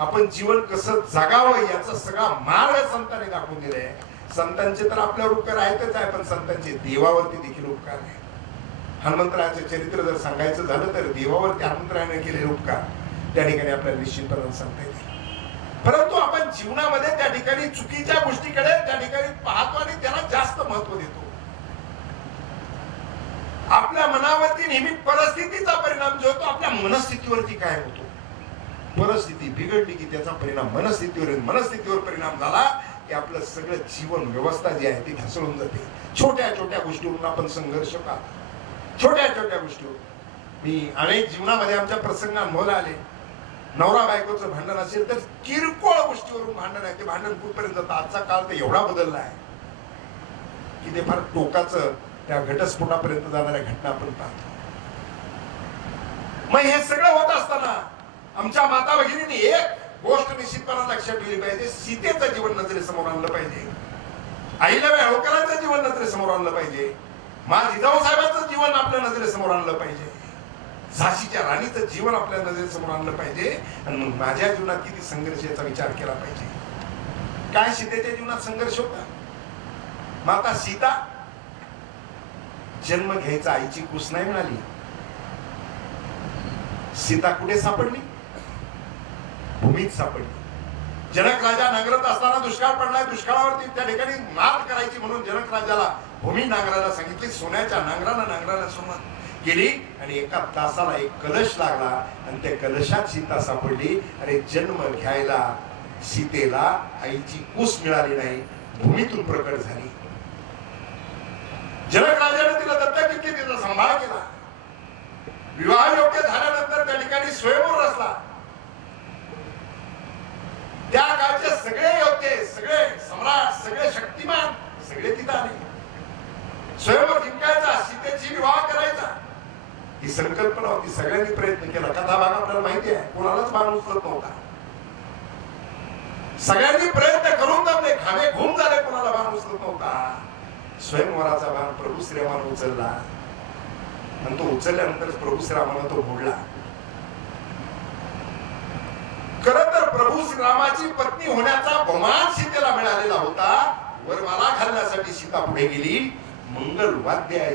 आपण जीवन कसं जगावं याचा सगळा मार्ग संतांनी दाखवून दिलाय. संतांचे तर आपल्यावर उपकार आहेतच आहे, पण संतांचे देवावरती देखील उपकार आहे. हनुमंतरायाचं चरित्र जर सांगायचं झालं तर देवावरती हनुमंतरायाने केलेले उपकार त्या ठिकाणी आपल्याला निश्चितपणे सांगता येतील. परंतु आपण जीवनामध्ये त्या ठिकाणी चुकीच्या गोष्टीकडे त्या ठिकाणी पाहतो आणि त्याला जास्त महत्व देतो. आपल्या मनावरती नेहमी परिस्थितीचा परिणाम जो होतो, आपल्या मनस्थितीवरती काय होतो, परिस्थिती बिघडली की त्याचा परिणाम मनस्थितीवर परिणाम झाला की आपलं सगळं जीवन व्यवस्था जी आहे ती ढासळून जाते. छोट्या छोट्या गोष्टीवरून आपण संघर्ष का, छोट्या छोट्या गोष्टीवर. मी अनेक जीवनामध्ये आमच्या प्रसंग अनुभवला आले. नवरा बायकोचं भांडण असेल तर किरकोळ गोष्टीवरून भांडण आहे, ते भांडण कुठपर्यंत जातं. आजचा काळ तर एवढा बदलला आहे की ते फार टोकाचं, त्या घटस्फोटापर्यंत जाणाऱ्या घटना आपण पाहतो. मग हे सगळं होत असताना आमच्या माता भगिनींनी एक गोष्ट निश्चितपणे लक्षात ठेवली पाहिजे, सीतेचं जीवन नजरेसमोर आणलं पाहिजे, अहिल्याबाई होळकरांचं जीवन नजरेसमोर आणलं पाहिजे, मा जिजाऊ साहेबांचं जीवन आपल्या नजरेसमोर आणलं पाहिजे, झाशीच्या राणीचं जीवन आपल्या नजरेसमोर आणलं पाहिजे. आणि मग माझ्या जीवनात किती संघर्षाचा विचार केला पाहिजे. काय सीतेच्या जीवनात संघर्ष होता? माता सीता जन्म घ्यायचा आईची कुस नाही मिळाली. सीता कुठे सापडली? भूमीत सापडली. जनक राजा नांगरत असताना दुष्काळ पडलाय, दुष्काळावरती त्या ठिकाणी मात करायची म्हणून जनक राजाला भूमी नांगराला सांगितली. सोन्याच्या नांगराला सुरुवात केली आणि एका तासाला एक कलश लागला आणि त्या कलशात सीता सापडली. आणि जन्म घ्यायला सीतेला आईची कुस मिळाली नाही, भूमीतून प्रकट झाली. जनक राजाने तिला दत्तक घेतली, तिचा सांभाळ केला. विवाह योग्य झाल्यानंतर त्या ठिकाणी स्वयंवर रचला. त्या काळचे सगळे योद्धे, सगळे सम्राट, सगळे शक्तिमान सगळे तिथं आले. स्वयंवर जिंकायचा, सीतेची विवाह करायचा ही संकल्पना होती. सगळ्यांनी प्रयत्न केला. कथा भाग आपल्याला माहिती आहे, कोणालाच बाण उचलत नव्हता. सगळ्यांनी प्रयत्न करून दमले, खाणे घुम झाले, कोणाला बाण उचलत नव्हता. स्वयंवराचा बाण प्रभू श्रीरामाने उचलला. आणि तो उचलल्यानंतर प्रभू श्रीरामानं तो मोडला. खरं तर प्रभू श्रीरामाची पत्नी होण्याचा बहुमान सीतेला मिळालेला होता. वरमाला घालण्यासाठी सीता पुढे गेली. मंगल वाद्य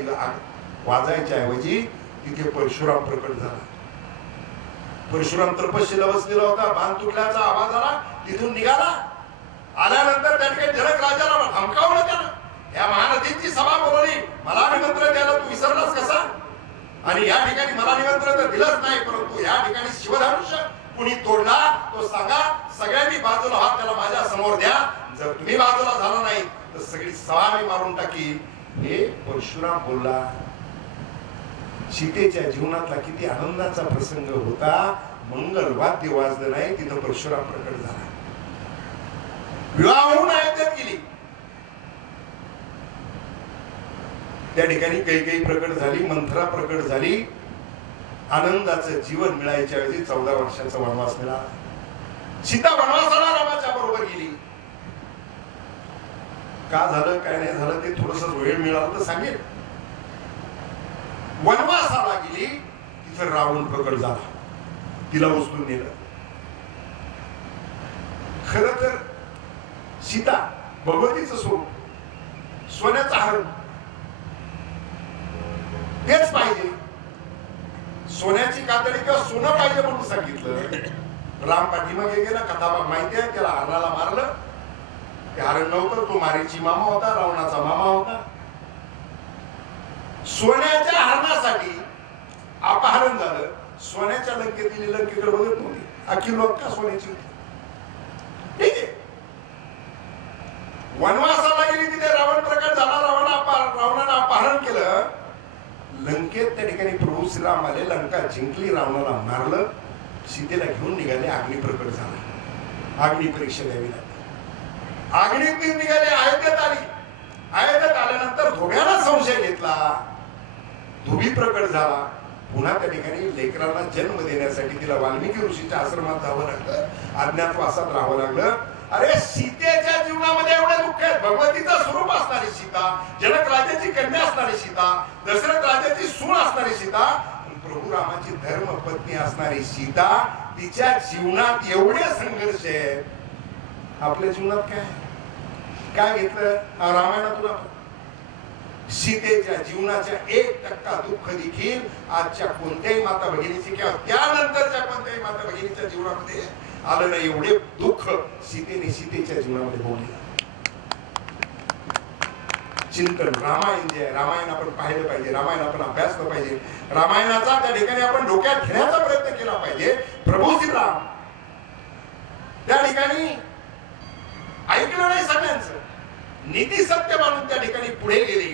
वाजायच्या ऐवजी तिथे परशुराम प्रकट झाला. परशुराम तपस्येला बसलेला होता. बाण तुटल्याचा आवाज आला, तिथून निघाला. आल्यानंतर त्या ठिकाणी जनक राजाला धमकावलं त्यानं, या महानदीची सभा बोलवली, मला निमंत्रण द्यायला तू विसरलास कसा? आणि या ठिकाणी मला निमंत्रण तर दिलंच नाही, परंतु या ठिकाणी शिवधनुष्य कुणी तोडला तो सांगा, सगळ्यांनी बाजूला हात त्याला माझ्या समोर द्या. जर तुम्ही बाजूला झाला नाही तर सगळी सभा मी मारून टाकीन. हे परशुराम बोलला. सीतेच्या जीवनातला किती आनंदाचा प्रसंग होता. मंगल वाद्य वाजलं नाही, तिथं परशुराम प्रकट झाला. विवाह होऊन अयोध्येत गेली. त्या ठिकाणी कैकेयी प्रकट झाली, मंथरा प्रकट झाली. आनंदाचं जीवन मिळायच्या ऐवजी 14 वर्षाचा वनवास मिळाला. सीता वनवासाला रामाच्या बरोबर गेली. का झालं काय नाही झालं ते थोडस वेळ मिळाला तर सांगेल. वनवासाला गेली, तिथं रावण प्रकट झाला, तिला उचलून नेलं. खर तर सीता भगवतीचं स्वरूप, सोन्याचं हरण तेच पाहिजे. सोन्याची कातडी किंवा सोनं पाहिजे म्हणून सांगितलं. राम पाठीमागे गेला, कथा माहिती आहे, त्याला हरणाला मारलं. ते हरण नव्हतं, तो मारीची मामा होता, रावणाचा मामा होता. सोन्याच्या हरणासाठी अपहरण झालं. सोन्याच्या लंकेतील लंकेकडे बघत नव्हती, अखिल लोक सोन्याची होती. ठीक आहे, वनवासाला गेली, तिथे रावण प्रकट झाला. रावणानं अपहरण केलं. लंकेत त्या ठिकाणी प्रभू श्रीराम आले, लंका जिंकली, रावणाला मारलं. सीतेला घेऊन निघाले. अग्नी प्रकट झाला. अग्नी परीक्षा द्यावी लागली. अग्नीत निघाले, अयोध्येत आली. अयोध्येत आल्यानंतर धोब्याला संशय घेतला. धोबी प्रकट झाला. पुन्हा त्या ठिकाणी लेकरांना जन्म देण्यासाठी तिला वाल्मिकी ऋषीच्या आश्रमात जावं लागलं, अज्ञातवासात राहावं लागलं. अरे सीतेच्या जीवनामध्ये एवढे दुःख आहेत. भगवतीचं स्वरूप असणारी सीता, जनक राजाची कन्या असणारी सीता, दशरथ राजाची सून असणारी सीता, प्रभू रामाची धर्मपत्नी असणारी सीता, तिच्या जीवनात एवढे संघर्ष आहेत. आपल्या जीवनात काय घेतलं रामायणातून? सीतेच्या जीवनाच्या 1% दुःख देखील आजच्या कोणत्याही माता भगिनीची किंवा त्यानंतरच्या कोणत्याही माता भगिनीच्या जीवनामध्ये आलं नाही. एवढे दुःख सीतेच्या जीवनामध्ये भोगले. चिंतन रामायण जे आहे, रामायण आपण पाहिलं पाहिजे, रामायण आपण अभ्यासलं पाहिजे, रामायणाचा त्या ठिकाणी आपण डोक्यात घेण्याचा प्रयत्न केला पाहिजे. प्रभू श्रीराम त्या ठिकाणी ऐकलं नाही सगळ्यांचं, नीती सत्य मानून त्या ठिकाणी पुढे गेले.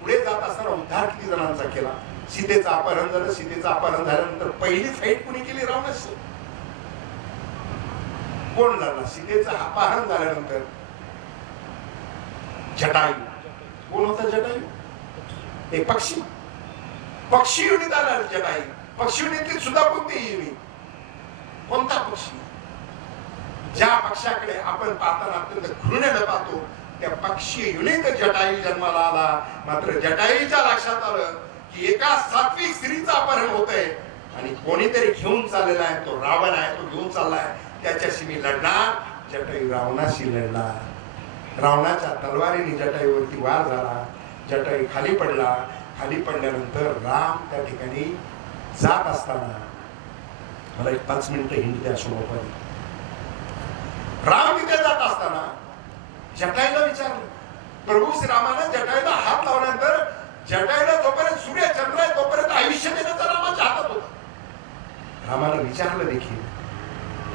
पुढे जात असताना उद्धार किती जणांचा केला. सीतेचं अपहरण झालं. सीतेचं अपहरण झाल्यानंतर पहिली फाईट कुणी केली? रावणाशी. कोण झाला? सीतेचं अपहरण झाल्यानंतर जटायू. कोण होता जटायू? एक पक्षी. पक्षी युनिट आला जटायू. पक्षी युनिटली सुद्धा कोणती युनिट? कोणता पक्षी? ज्या पक्षाकडे आपण पाहताना अत्यंत घृणेने पाहतो त्या पक्षी युनिट जटायू जन्माला आला. मात्र जटायूच्या लक्षात आलं की एका सात्विक स्त्रीचं अपहरण होतंय आणि कोणीतरी घेऊन चाललेला आहे, तो रावण आहे, तो घेऊन चाललाय, त्याच्याशी मी लढणार. जटायू रावणाशी लढला. रावणाच्या तलवारीने जटायूवरती वार झाला. जटायू खाली पडला. खाली पडल्यानंतर राम त्या ठिकाणी जात असताना, मला एक 5 मिनिटं हिंड द्या शोभापारी. राम तिथे जात असताना जटायूला विचारलं. प्रभू श्रीरामानं जटायूला हात लावल्यानंतर जटायूला जोपर्यंत सूर्य चंद्र आहे तोपर्यंत आयुष्य देण्याचा रामाच्या हातात होता. रामानं विचारलं देखील.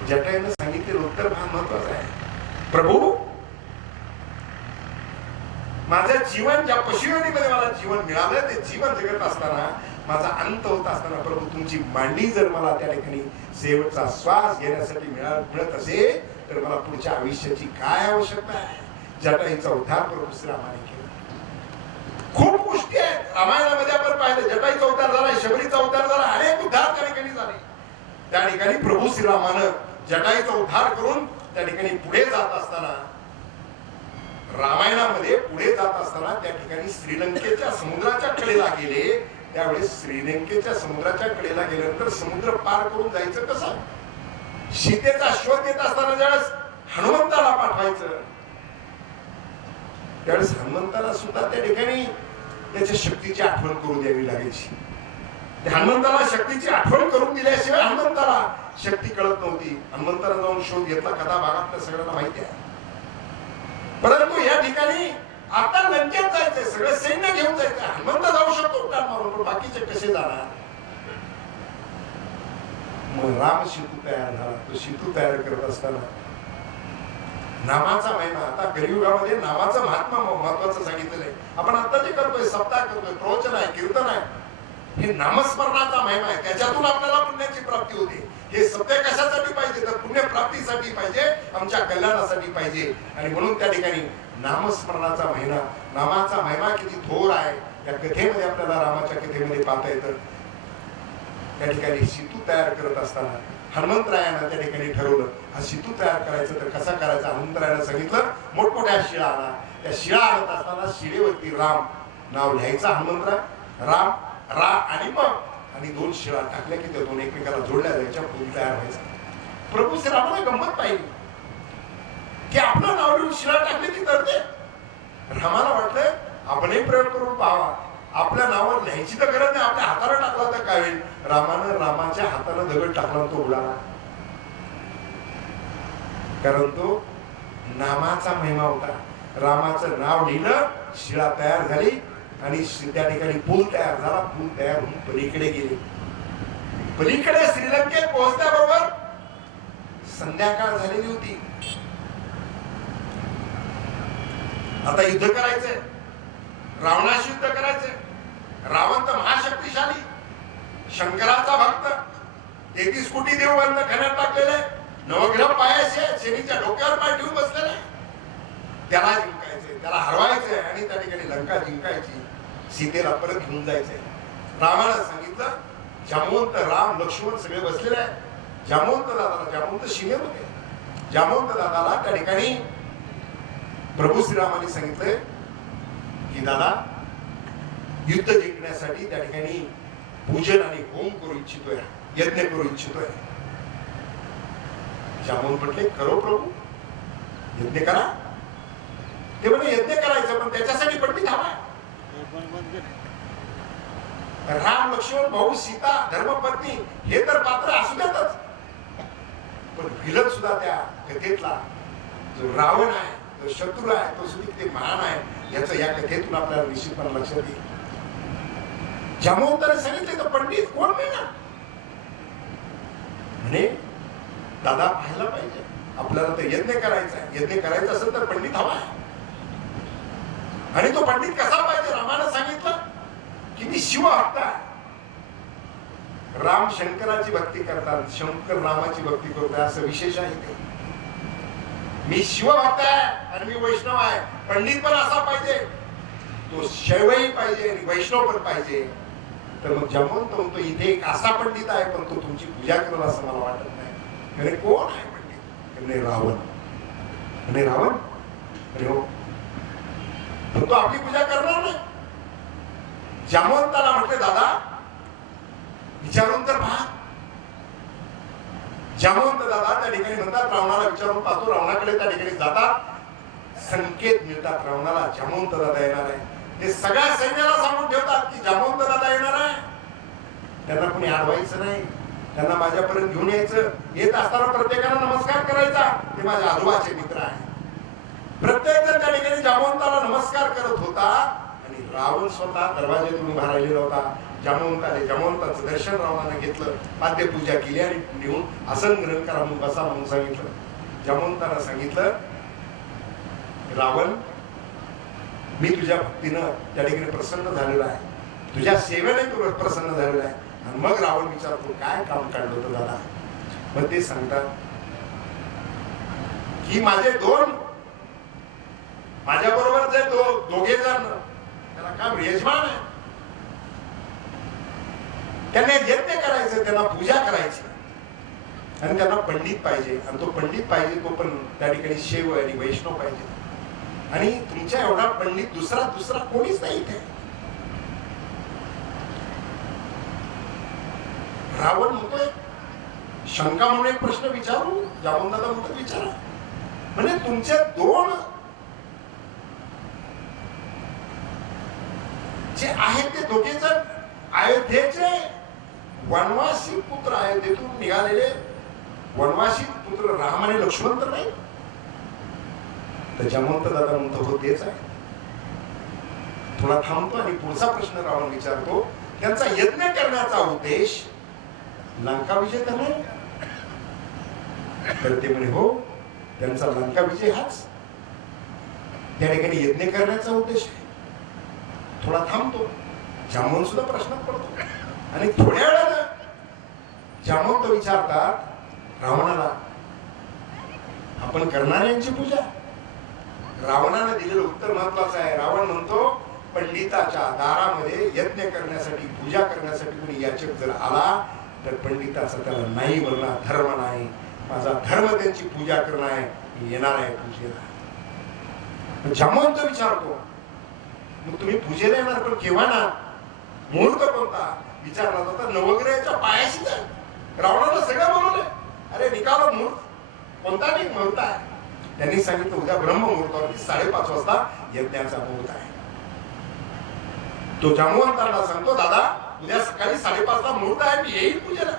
जटायूनं सांगितलेलं उत्तर फार महत्वाचं आहे. प्रभू, माझं जीवन ज्या पशुयोनीमध्ये मला जीवन मिळालं ते जीवन जगत असताना, माझा अंत होत असताना प्रभू तुमची मांडी जर मला त्या ठिकाणी शेवटचा श्वास घेण्यासाठी मिळत असेल तर मला पुढच्या आयुष्याची काय आवश्यकता आहे? जटायूचा उद्धार प्रभू श्रीरामाने केला. खूप गोष्टी आहेत रामायणामध्ये आपण पाहिलं. जटायूचा उद्धार झाला, शबरीचा उद्धार झाला, अनेक उद्धार त्या ठिकाणी झाले. त्या ठिकाणी प्रभू श्रीरामानं जटायूचा उद्धार करून त्या ठिकाणी पुढे जात असताना, रामायणामध्ये पुढे जात असताना त्या ठिकाणी श्रीलंकेच्या समुद्राच्या कडेला गेले. त्यावेळेस श्रीलंकेच्या समुद्राच्या कडेला गेल्यानंतर समुद्र पार करून जायचं कसं? सीतेचा शोध येत असताना ज्यावेळेस हनुमंताला पाठवायचं, त्यावेळेस हनुमंताला सुद्धा त्या ठिकाणी त्याच्या शक्तीची आठवण करून द्यावी लागायची. हनुमंताला शक्तीची आठवण करून दिल्याशिवाय हनुमंताला शक्ती कळत नव्हती. हनुमंताला जाऊन शोध घेतला, कथा भागात सगळ्यांना माहिती आहे. परंतु या ठिकाणी आता लंकेत जायचंय, सगळं सैन्य घेऊन जायचं. हनुमंत जाऊ शकतो उड्डाण मारून, पण बाकीचे कसे जाणार? मग राम सेतू तयार झाला. तो सेतू तयार करत असताना नामाचा महिमा, आता कलियुगामध्ये नामाचं महात्मा महत्वाचं सांगितलेलं आहे. आपण आता जे करतोय, सप्ताह करतोय, प्रवचन आहे, कीर्तन आहे, हे नामस्मरणाचा महिमा आहे. त्याच्यातून आपल्याला पुण्याची प्राप्ती होते. हे सत्य कशासाठी पाहिजे? तर पुण्य प्राप्तीसाठी पाहिजे, आमच्या कल्याणासाठी पाहिजे. आणि म्हणून त्या ठिकाणी नामस्मरणाचा महिना, नामाचा महिमा किती थोर आहे या कथेमध्ये आपल्याला, रामाच्या कथेमध्ये पाहता येतं. त्या ठिकाणी सेतू तयार करत असताना हनुमंतरायानं त्या ठिकाणी ठरवलं, हा सेतू तयार करायचं तर कसा करायचा? हनुमंतरायानं सांगितलं, मोठमोठ्या शिळा आणा. त्या शिळा आणत असताना शिळेवरती राम नाव लिहायचं. हनुमंतराय राम रा आणि मग आणि 2 शिळा टाकल्या की त्या दोन एकमेकाला जोडल्या जायच्या, पूल तयार व्हायचा. प्रभू श्रीरामाला गंमत पाहिली की आपलं नाव लिहून शिळा टाकली की तरते. रामाला वाटलं आपणही प्रयोग करून पाहावा. आपल्या नावावर लिहायची तर गरज नाही, आपल्या हाताला टाकला तर काय होईल? रामानं रामाच्या हातानं दगड टाकला, तो उडाला. कारण तो नामाचा महिमा होता. रामाचं नाव लिहिलं, शिळा तयार झाली आणि त्या ठिकाणी पूल तयार झाला. पूल तयार होऊन पलीकडे गेले. पलीकडे श्रीलंकेत पोहोचल्याबरोबर संध्याकाळ झालेली होती. आता युद्ध करायचंय, रावणाशी युद्ध करायचंय. रावण तर महाशक्तिशाली, शंकराचा भक्त, 33 कोटी देव बंद खाण्यात टाकलेले, नवग्रह पायाशी आहे, शनीच्या डोक्यावर पाय ठेवून बसलेले. त्याला जिंकायचंय, त्याला हरवायचंय आणि त्या ठिकाणी लंका जिंकायची, सीतेला परत घेऊन जायचंय. रामाला सांगितलं, जामवंत राम लक्ष्मण सगळे बसलेले आहे. जामवंत दादाला, जामवंत शिवे होते, जामवंत दादाला त्या ठिकाणी प्रभू श्रीरामाने सांगितलंय की दादा युद्ध जिंकण्यासाठी त्या ठिकाणी पूजन आणि होम करू इच्छितोय, यज्ञ करू इच्छितोय. जामवंत म्हटले, करो प्रभू, यज्ञ करा. ते म्हणजे यज्ञ करायचं, पण त्याच्यासाठी पंडित हवा. राम लक्ष्मण भाऊ सीता धर्मपत्नी हे तर पात्र असू द्यातच, पण विलन सुद्धा त्या कथेतला जो रावण आहे, जो शत्रू आहे, तो सुद्धा किती महान आहे याचं या कथेतून आपल्याला निश्चितपणे लक्षात येईल. जामवंताने सांगितले तर पंडित कोण मिळणार? म्हणे दादा पाहायला पाहिजे, आपल्याला तर यज्ञ करायचा आहे. यज्ञ करायचं असेल तर पंडित हवा आहे. आणि तो पंडित कसा पाहिजे? रामानं सांगितलं की मी शिवभक्त आहे. राम शंकराची भक्ती करतात, शंकर रामाची भक्ती करतात, असं विशेष आहे ते. मी शिवभक्त आहे आणि मी वैष्णव आहे. पंडित पण असा पाहिजे, तो शैवही पाहिजे आणि वैष्णव पण पाहिजे. तर मग जामवंत म्हणतो, इथे एक असा पंडित आहे, पण तो तुमची पूजा करेल असं मला वाटत नाही. म्हणजे कोण आहे पंडित? म्हणजे रावण. म्हणजे रावण अरे हो, तो आपली पूजा करणार नाही. जामवंताला म्हटले, दादा विचारून तर पहा. जामवंत दादा त्या ठिकाणी म्हणतात, रावणाला विचारून पाहतो. रावणाकडे त्या ठिकाणी जातात, संकेत मिळतात रावणाला जामवंत दादा येणार आहे. ते सगळ्या सैन्याला सांगून ठेवतात की जामवंत दादा येणार आहे. त्यांना कोणी अडवायचं नाही, त्यांना माझ्यापर्यंत घेऊन यायचं. येत असताना प्रत्येकाला नमस्कार करायचा, ते माझ्या आजोबाचे मित्र आहे. प्रत्येक जण त्या ठिकाणी जामवंताला नमस्कार करत होता आणि रावण स्वतः दरवाज्यातून उभा राहिलेला होता. जामवंताने जामवंताचं दर्शन रावणाने घेतलं, पाद्यपूजा केली आणि निघून आसन ग्रहण करा म्हणून बसा म्हणून सांगितलं. जामवंताला सांगितलं, रावण मी तुझ्या भक्तीनं त्या ठिकाणी प्रसन्न झालेला आहे, तुझ्या सेवेने तू प्रसन्न झालेला आहे. आणि मग रावण विचारतो, काय काम काढलं होतं दादा? मग ते सांगतात की माझ्या बरोबर जे दोघे जण, त्याला काम यजमान आहे, त्यांना यज्ञ करायचं, त्यांना पूजा करायची आणि त्यांना पंडित पाहिजे. आणि तो पंडित पाहिजे तो पण त्या ठिकाणी शैव आणि वैष्णव पाहिजे. आणि तुमच्या एवढा पंडित दुसरा कोणीच नाही इथे. रावण म्हणतोय, शंका म्हणून एक प्रश्न विचारू. जामवंताला म्हणतो विचारा. म्हणजे तुमच्या दोन जे आहेत ते दोघे जण अयोध्येचे वनवासी पुत्र, अयोध्येतून निघालेले वनवासी पुत्र राम आणि लक्ष्मण तर नाही. तर जामवंत दादा म्हणतो हो तेच आहे. थोडा थांबतो आणि पुढचा प्रश्न रावण विचारतो, त्यांचा यज्ञ करण्याचा उद्देश लंका विजय करणे. तर ते म्हणे हो, त्यांचा लंका विजय हाच त्या ठिकाणी यज्ञ करण्याचा उद्देश आहे. थोडा थांबतो, जामवंत सुद्धा प्रश्नात पडतो आणि थोड्या वेळानं जामवंत विचारतात रावणाला, आपण करणार यांची पूजा? रावणाने दिलेलं उत्तर महत्वाचं आहे. रावण म्हणतो, पंडिताच्या दारामध्ये यज्ञ करण्यासाठी पूजा करण्यासाठी कोणी याचक जर आला तर पंडिताचा त्याला नाही म्हणणार, धर्म नाही, माझा धर्म त्यांची पूजा करणं आहे, मी येणार आहे पूजेला. जामवंत विचारतो, मग तुम्ही पूजेला येणार पण केव्हा ना, मुहूर्त कोणता? विचारला जाता नवग्रहाच्या पायाशी जाय. रावणाला सगळं बोलवलंय, अरे निकालो मुहूर्त कोणता नाही मुहूर्त आहे. त्यांनी सांगितलं उद्या ब्रह्ममुहूर्तावरती 5:30 वाजता यज्ञाचा मुहूर्त आहे. तो जामवंतांना सांगतो, दादा उद्या सकाळी 5:30 ला मुहूर्त आहे, मी येईल पूजेला.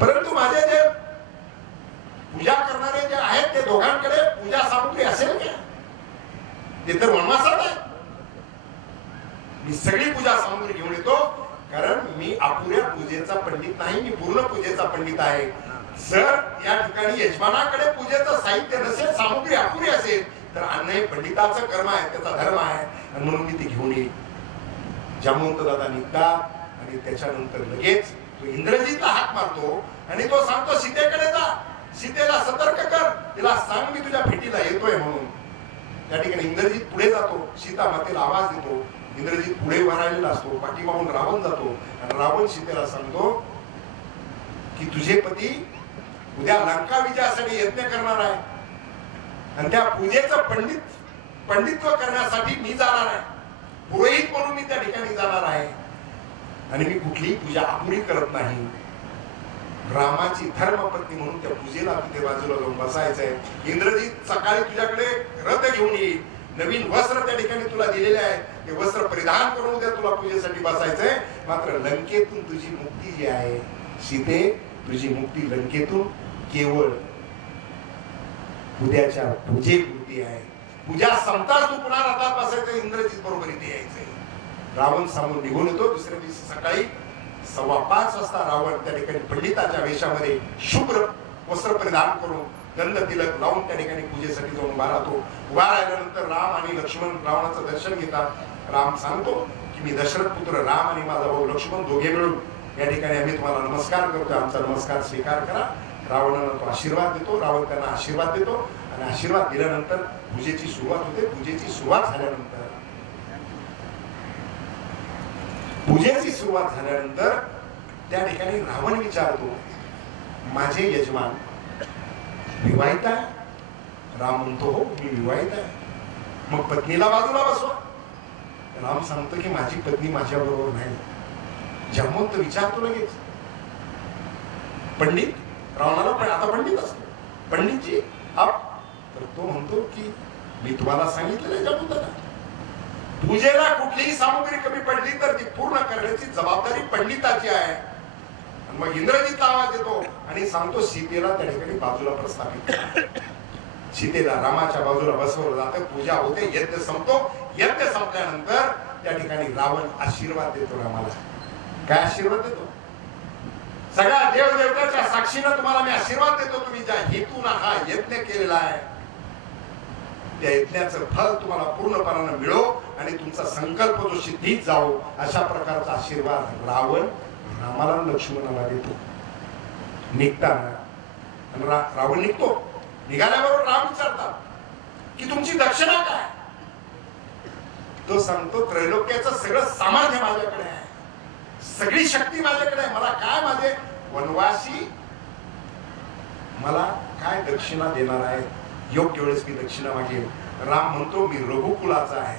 परंतु माझे जे पूजा करणारे जे आहेत ते दोघांकडे पूजा सामुग्री असेल का? ते तर वनवासात आहे. मी सगळी पूजा सामुग्री घेऊन येतो, कारण मी अपुऱ्या पूजेचा पंडित नाही, मी पूर्ण पूजेचा पंडित आहे. जर या ठिकाणी यजमानाकडे पूजेचं साहित्य नसेल, सामुग्री अपुरी असेल, तर अन्न हे पंडिताचं कर्म आहे, त्याचा धर्म आहे, आणि म्हणून मी ती घेऊन येईल. जामवंत दादा निघतात आणि त्याच्यानंतर लगेच तो इंद्रजितला हाक मारतो आणि तो सांगतो, सीतेकडे जा, सीतेला सतर्क कर, तिला सांग मी तुझ्या भेटीला येतोय म्हणून. त्या ठिकाणी इंद्रजित पुढे जातो, सीता मातेला आवाज देतो. इंद्रजित पुढे उभा राहिलेला असतो, पाठीमागून रावण जातो आणि रावण सीतेला सांगतो की तुझे पती उद्या लंका विजयासाठी यज्ञ करणार आहे आणि त्या पूजेचं पंडित्व करण्यासाठी मी जाणार आहे, पुरोहित म्हणून मी त्या ठिकाणी जाणार आहे आणि मी कुठलीही पूजा अपुरी करत नाही. रामाची धर्मपत्नी म्हणून त्या पूजेला तिथे बाजूला जाऊन बसायचंय. इंद्रजित सकाळी तुझ्याकडे रथ घेऊन येईल, नवीन वस्त्र त्या ठिकाणी तुला दिलेले आहे, ते वस्त्र परिधान करून उद्या तुला पूजेसाठी बसायचंय. मात्र लंकेतून तुझी मुक्ती जी आहे सीते, तुझी मुक्ती लंकेतून केवळ उद्याच्या पूजेपुरती आहे. पूजा संपताच तू पुन्हा रथात बसायचं, इंद्रजित बरोबर इथे यायचंय. रावण समोर निघून येतो. दुसऱ्या दिवशी सकाळी 5:15 वाजता रावण त्या ठिकाणी पंडिताच्या वेशामध्ये शुभ्र वस्त्र परिधान करून गंध तिलक लावून त्या ठिकाणी पूजेसाठी जाऊन उभा राहतो. उभा राहिल्यानंतर राम आणि लक्ष्मण रावणाचं दर्शन घेतात. राम सांगतो की मी दशरथ पुत्र राम आणि माझा भाऊ लक्ष्मण दोघे मिळून या ठिकाणी आम्ही तुम्हाला नमस्कार करतो, आमचा नमस्कार स्वीकार करा. रावणाला तो आशीर्वाद देतो. रावण त्यांना आशीर्वाद देतो आणि आशीर्वाद दिल्यानंतर पूजेची सुरुवात होते. पूजेची सुरुवात झाल्यानंतर त्या ठिकाणी रावण विचारतो, माझे यजमान विवाहित आहे? राम म्हणतो हो मी विवाहित आहे. मग पत्नीला बाजूला बसवा. राम सांगतो की माझी पत्नी माझ्या बरोबर नाही. जामवंत विचारतो लगेच, पंडित रावणाला पण आता पंडित असतो, पंडितजी आप? तर तो म्हणतो की मी तुम्हाला सांगितलेलं आहे जामवंताला, पूजेला कुठलीही सामुग्री कमी पडली तर ती पूर्ण करण्याची जबाबदारी पंडिताची आहे. मग इंद्रजितला आवाज देतो आणि सांगतो सीतेला त्या ठिकाणी बाजूला प्रस्थापित करा. सीतेला रामाच्या बाजूला बसवलं जातं, पूजा होते, यज्ञ संपतो. यज्ञ संपल्यानंतर त्या ठिकाणी रावण आशीर्वाद देतो रामाला. काय आशीर्वाद देतो? सगळ्या देवदेवताच्या साक्षीनं तुम्हाला मी आशीर्वाद देतो, तुम्ही ज्या हेतून हा यज्ञ केलेला आहे त्या यज्ञाचं फल तुम्हाला पूर्णपणाने मिळो आणि तुमचा संकल्प जो सिद्धीत जाओ, अशा प्रकारचा आशीर्वाद रावण रामाला लक्ष्मणाला देतो. निघताना रावण निघतो. निघाल्याबरोबर राम विचारतात की तुमची दक्षिणा काय? तो सांगतो त्रैलोक्याचं सगळं सामर्थ्य माझ्याकडे आहे, सगळी शक्ती माझ्याकडे आहे, मला काय माझे वनवासी मला काय दक्षिणा देणार आहे, योग्य वेळेस मी दक्षिणा मागेन. राम म्हणतो मी रघुकुलाचा आहे,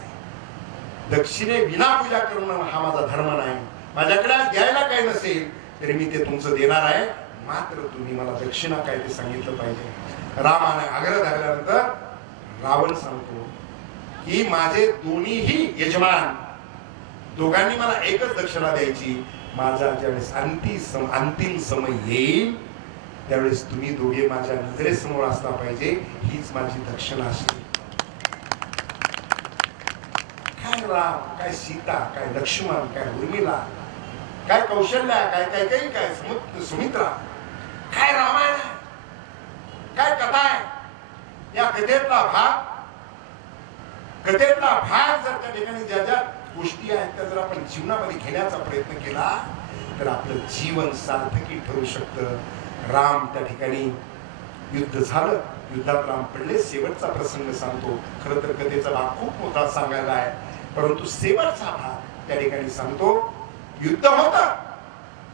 दक्षिणे विना पूजा करणं हा माझा धर्म नाही, माझ्याकडे आज द्यायला काय नसेल तरी मी ते तुमचं देणार आहे, मात्र तुम्ही मला दक्षिणा काय ते सांगितलं पाहिजे. रामाने आग्रह धरल्यानंतर रावण सांगतो की माझे दोन्हीही यजमान दोघांनी मला एकच दक्षिणा द्यायची. माझा ज्यावेळेस अंतिम समय येईल त्यावेळेस तुम्ही दोघे माझ्या नजरेसमोर असला पाहिजे, हीच माझी दक्षिणा असेल. काय राम, काय सीता, काय लक्ष्मण, काय उर्मिला, काय कौशल्या, काय सुमित्रा, काय रामायण आहे, काय कथा आहे. या कथेतला भाग जर त्या ठिकाणी ज्या ज्या गोष्टी आहेत त्या जर आपण जीवनामध्ये घेण्याचा प्रयत्न केला तर आपलं जीवन सार्थकी ठरू शकतं. राम त्या ठिकाणी युद्ध झालं, युद्धात राम पडले. शेवटचा प्रसंग सांगतो. खरं तर कथेचा भाग खूप मोठा सांगायला आहे, परंतु शेवटचा भाग त्या ठिकाणी सांगतो. युद्ध होतं,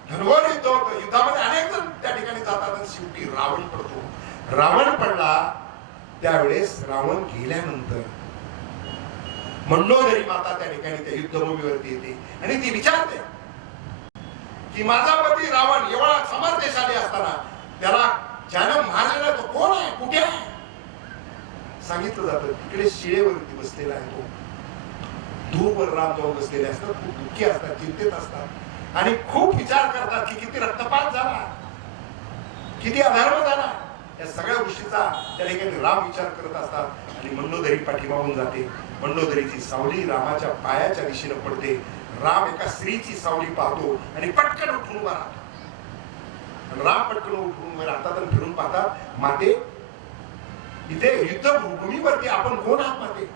घनघोर युद्ध होतं, युद्धामध्ये अनेक जण त्या ठिकाणी जातात आणि शेवटी रावण पडतो. रावण पडला त्यावेळेस रावण गेल्यानंतर मंडोदरी माता त्या ठिकाणी त्या युद्धभूमीवरती येते आणि ती विचारते की माझा पती रावण एवढा समर्थशाली असताना त्याला ज्यानं मारलेला तो कोण आहे, कुठे आहे. सांगितलं जातं तिकडे शिळेवरती बसलेला आहे तो. दूरवर राम जाऊन बसलेले असतात, खूप दुःखी असतात, चिंतेत असतात आणि खूप विचार करतात की किती रक्तपात झाला, किती अधर्म झाला. या सगळ्या गोष्टीचा त्या ठिकाणी राम विचार करत असतात आणि मंडोदरी पाठीमागून जाते. मंडोदरीची सावली रामाच्या पायाच्या दिशेने पडते. राम एका स्त्रीची सावली पाहतो आणि पटकन उठून उभा राहतो. राम पटकन उठून उभे राहतात आणि फिरून पाहतात, माते इथे युद्धभूमीवरती आपण कोण आहात माते.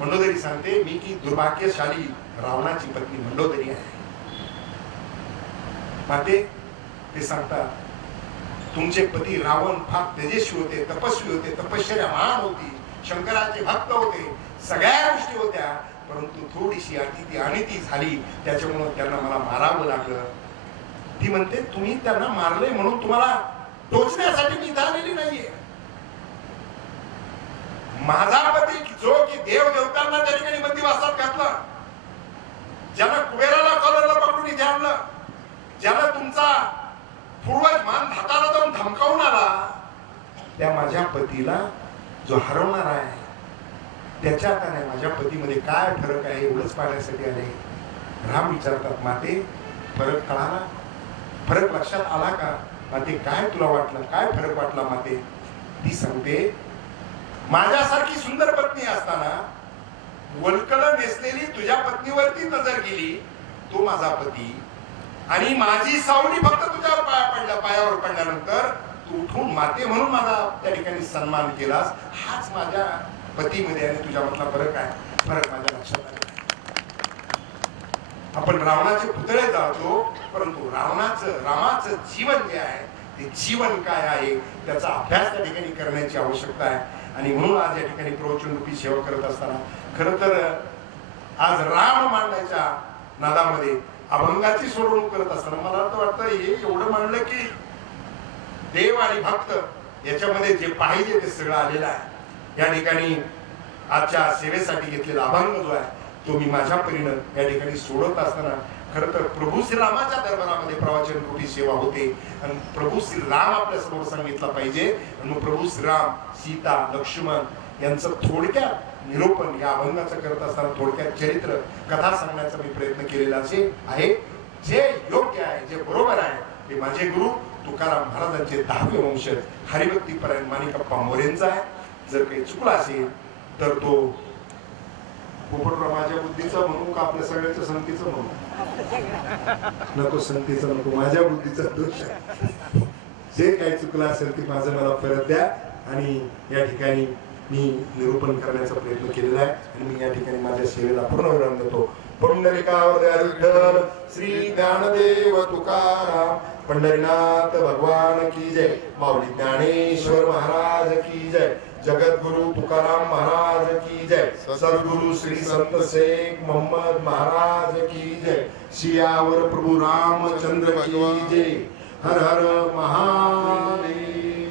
मंडोदरी सांगते, मी की दुर्भाग्यशाली रावणाची पत्नी मंडोदरी आहे. माते ते सांगतात, तुमचे पती रावण फार तेजस्वी होते, तपस्वी होते, तपश्चर्या महान होती, शंकराचे भक्त होते, सगळ्या गोष्टी होत्या, परंतु थोडीशी अनिती झाली, त्याच्यामुळे त्यांना मला मारावं लागलं. ती म्हणते, तुम्ही त्यांना मारले म्हणून तुम्हाला टोचण्यासाठी मी झालेली नाहीये. माझा पती जो की देव देवतांना त्या ठिकाणी बंदिवासात घातलं, ज्याला कुबेराला कॉलरला पकडून इथे आणलं, ज्याला तुमचा पूर्वज मान हाताला जाऊन धमकावून आला, त्या माझ्या पतीला जो हरवणार आहे त्याच्यात आणि माझ्या पतीमध्ये काय फरक आहे एवढंच पाहण्यासाठी आले. राम विचारतात, माते फरक कळाला, फरक लक्षात आला का माते, काय तुला वाटलं, काय फरक वाटला माते. ती सांगते, माझ्यासारखी सुंदर पत्नी असताना वल्कल नेसलेली तुझ्या पत्नीवरती नजर गेली, तो माझा पती, आणि माझी सावली फक्त तुझ्या पायावर पडल्यानंतर तू उठून माते म्हणून माझा त्या ठिकाणी सन्मान केलास. हाच माझ्या पतीमध्ये आणि तुझ्यामधला फरक आहे. फरक माझ्या लक्षात आला. आपण रावणाचे पुतळे जाळतो, परंतु रामाचं जीवन जे आहे ते जीवन काय आहे त्याचा अभ्यास त्या ठिकाणी करण्याची आवश्यकता आहे. आणि म्हणून आज या ठिकाणी प्रवचन रूपी सेवा करत असताना खरं तर आज राम मांडण्याच्या नादामध्ये अभंगाची सोडवणूक करत असताना मला तर वाटतं हे एवढं मांडलं की देव आणि भक्त याच्यामध्ये जे पाहिजे ते सगळं आलेलं आहे. या ठिकाणी आजच्या सेवेसाठी घेतलेला अभंग जो आहे तो मी माझ्या परीनं या ठिकाणी सोडत असताना खरं तर प्रभू श्रीरामाच्या दरबारामध्ये प्रवचन रूपी सेवा होते आणि प्रभू श्रीराम आपल्या समोर सांगितलं पाहिजे. आणि मग प्रभू श्रीराम, सीता, लक्ष्मण यांचं थोडक्यात निरूपण या अभंगाचं करत असताना थोडक्यात चरित्र कथा सांगण्याचा मी प्रयत्न केलेला आहे. जे योग्य आहे, जे बरोबर आहे ते माझे गुरु तुकाराम महाराजांचे 10वे वंशज हरिभक्तीपरायण माणिकप्पा मोरेंचा आहे. जर काही चुकला असेल तर तो पोपटराव माझ्या बुद्धीचा म्हणू का आपल्या सगळ्याच्या संगतीचं म्हणू, नको संगतीचं नको, माझ्या बुद्धीचा दोष आहे. जे काही चुकलं असेल ते माझं मला परत द्या. आणि या ठिकाणी मी निरूपण करण्याचा प्रयत्न केलेला आहे आणि मी या ठिकाणी माझ्या सेवेला पूर्ण विराम देतो. पुंडलिकावरती विठ्ठल, श्री ज्ञानदेव तुकाराम, पंढरीनाथ भगवान की जय, माऊली ज्ञानेश्वर महाराज की जय, जगद्गुरु तुकाराम महाराज की जय, सद्गुरु श्री संत शेख मोहम्मद महाराज की जय, सियावर प्रभु रामचंद्र की जय. हर हर महादेव.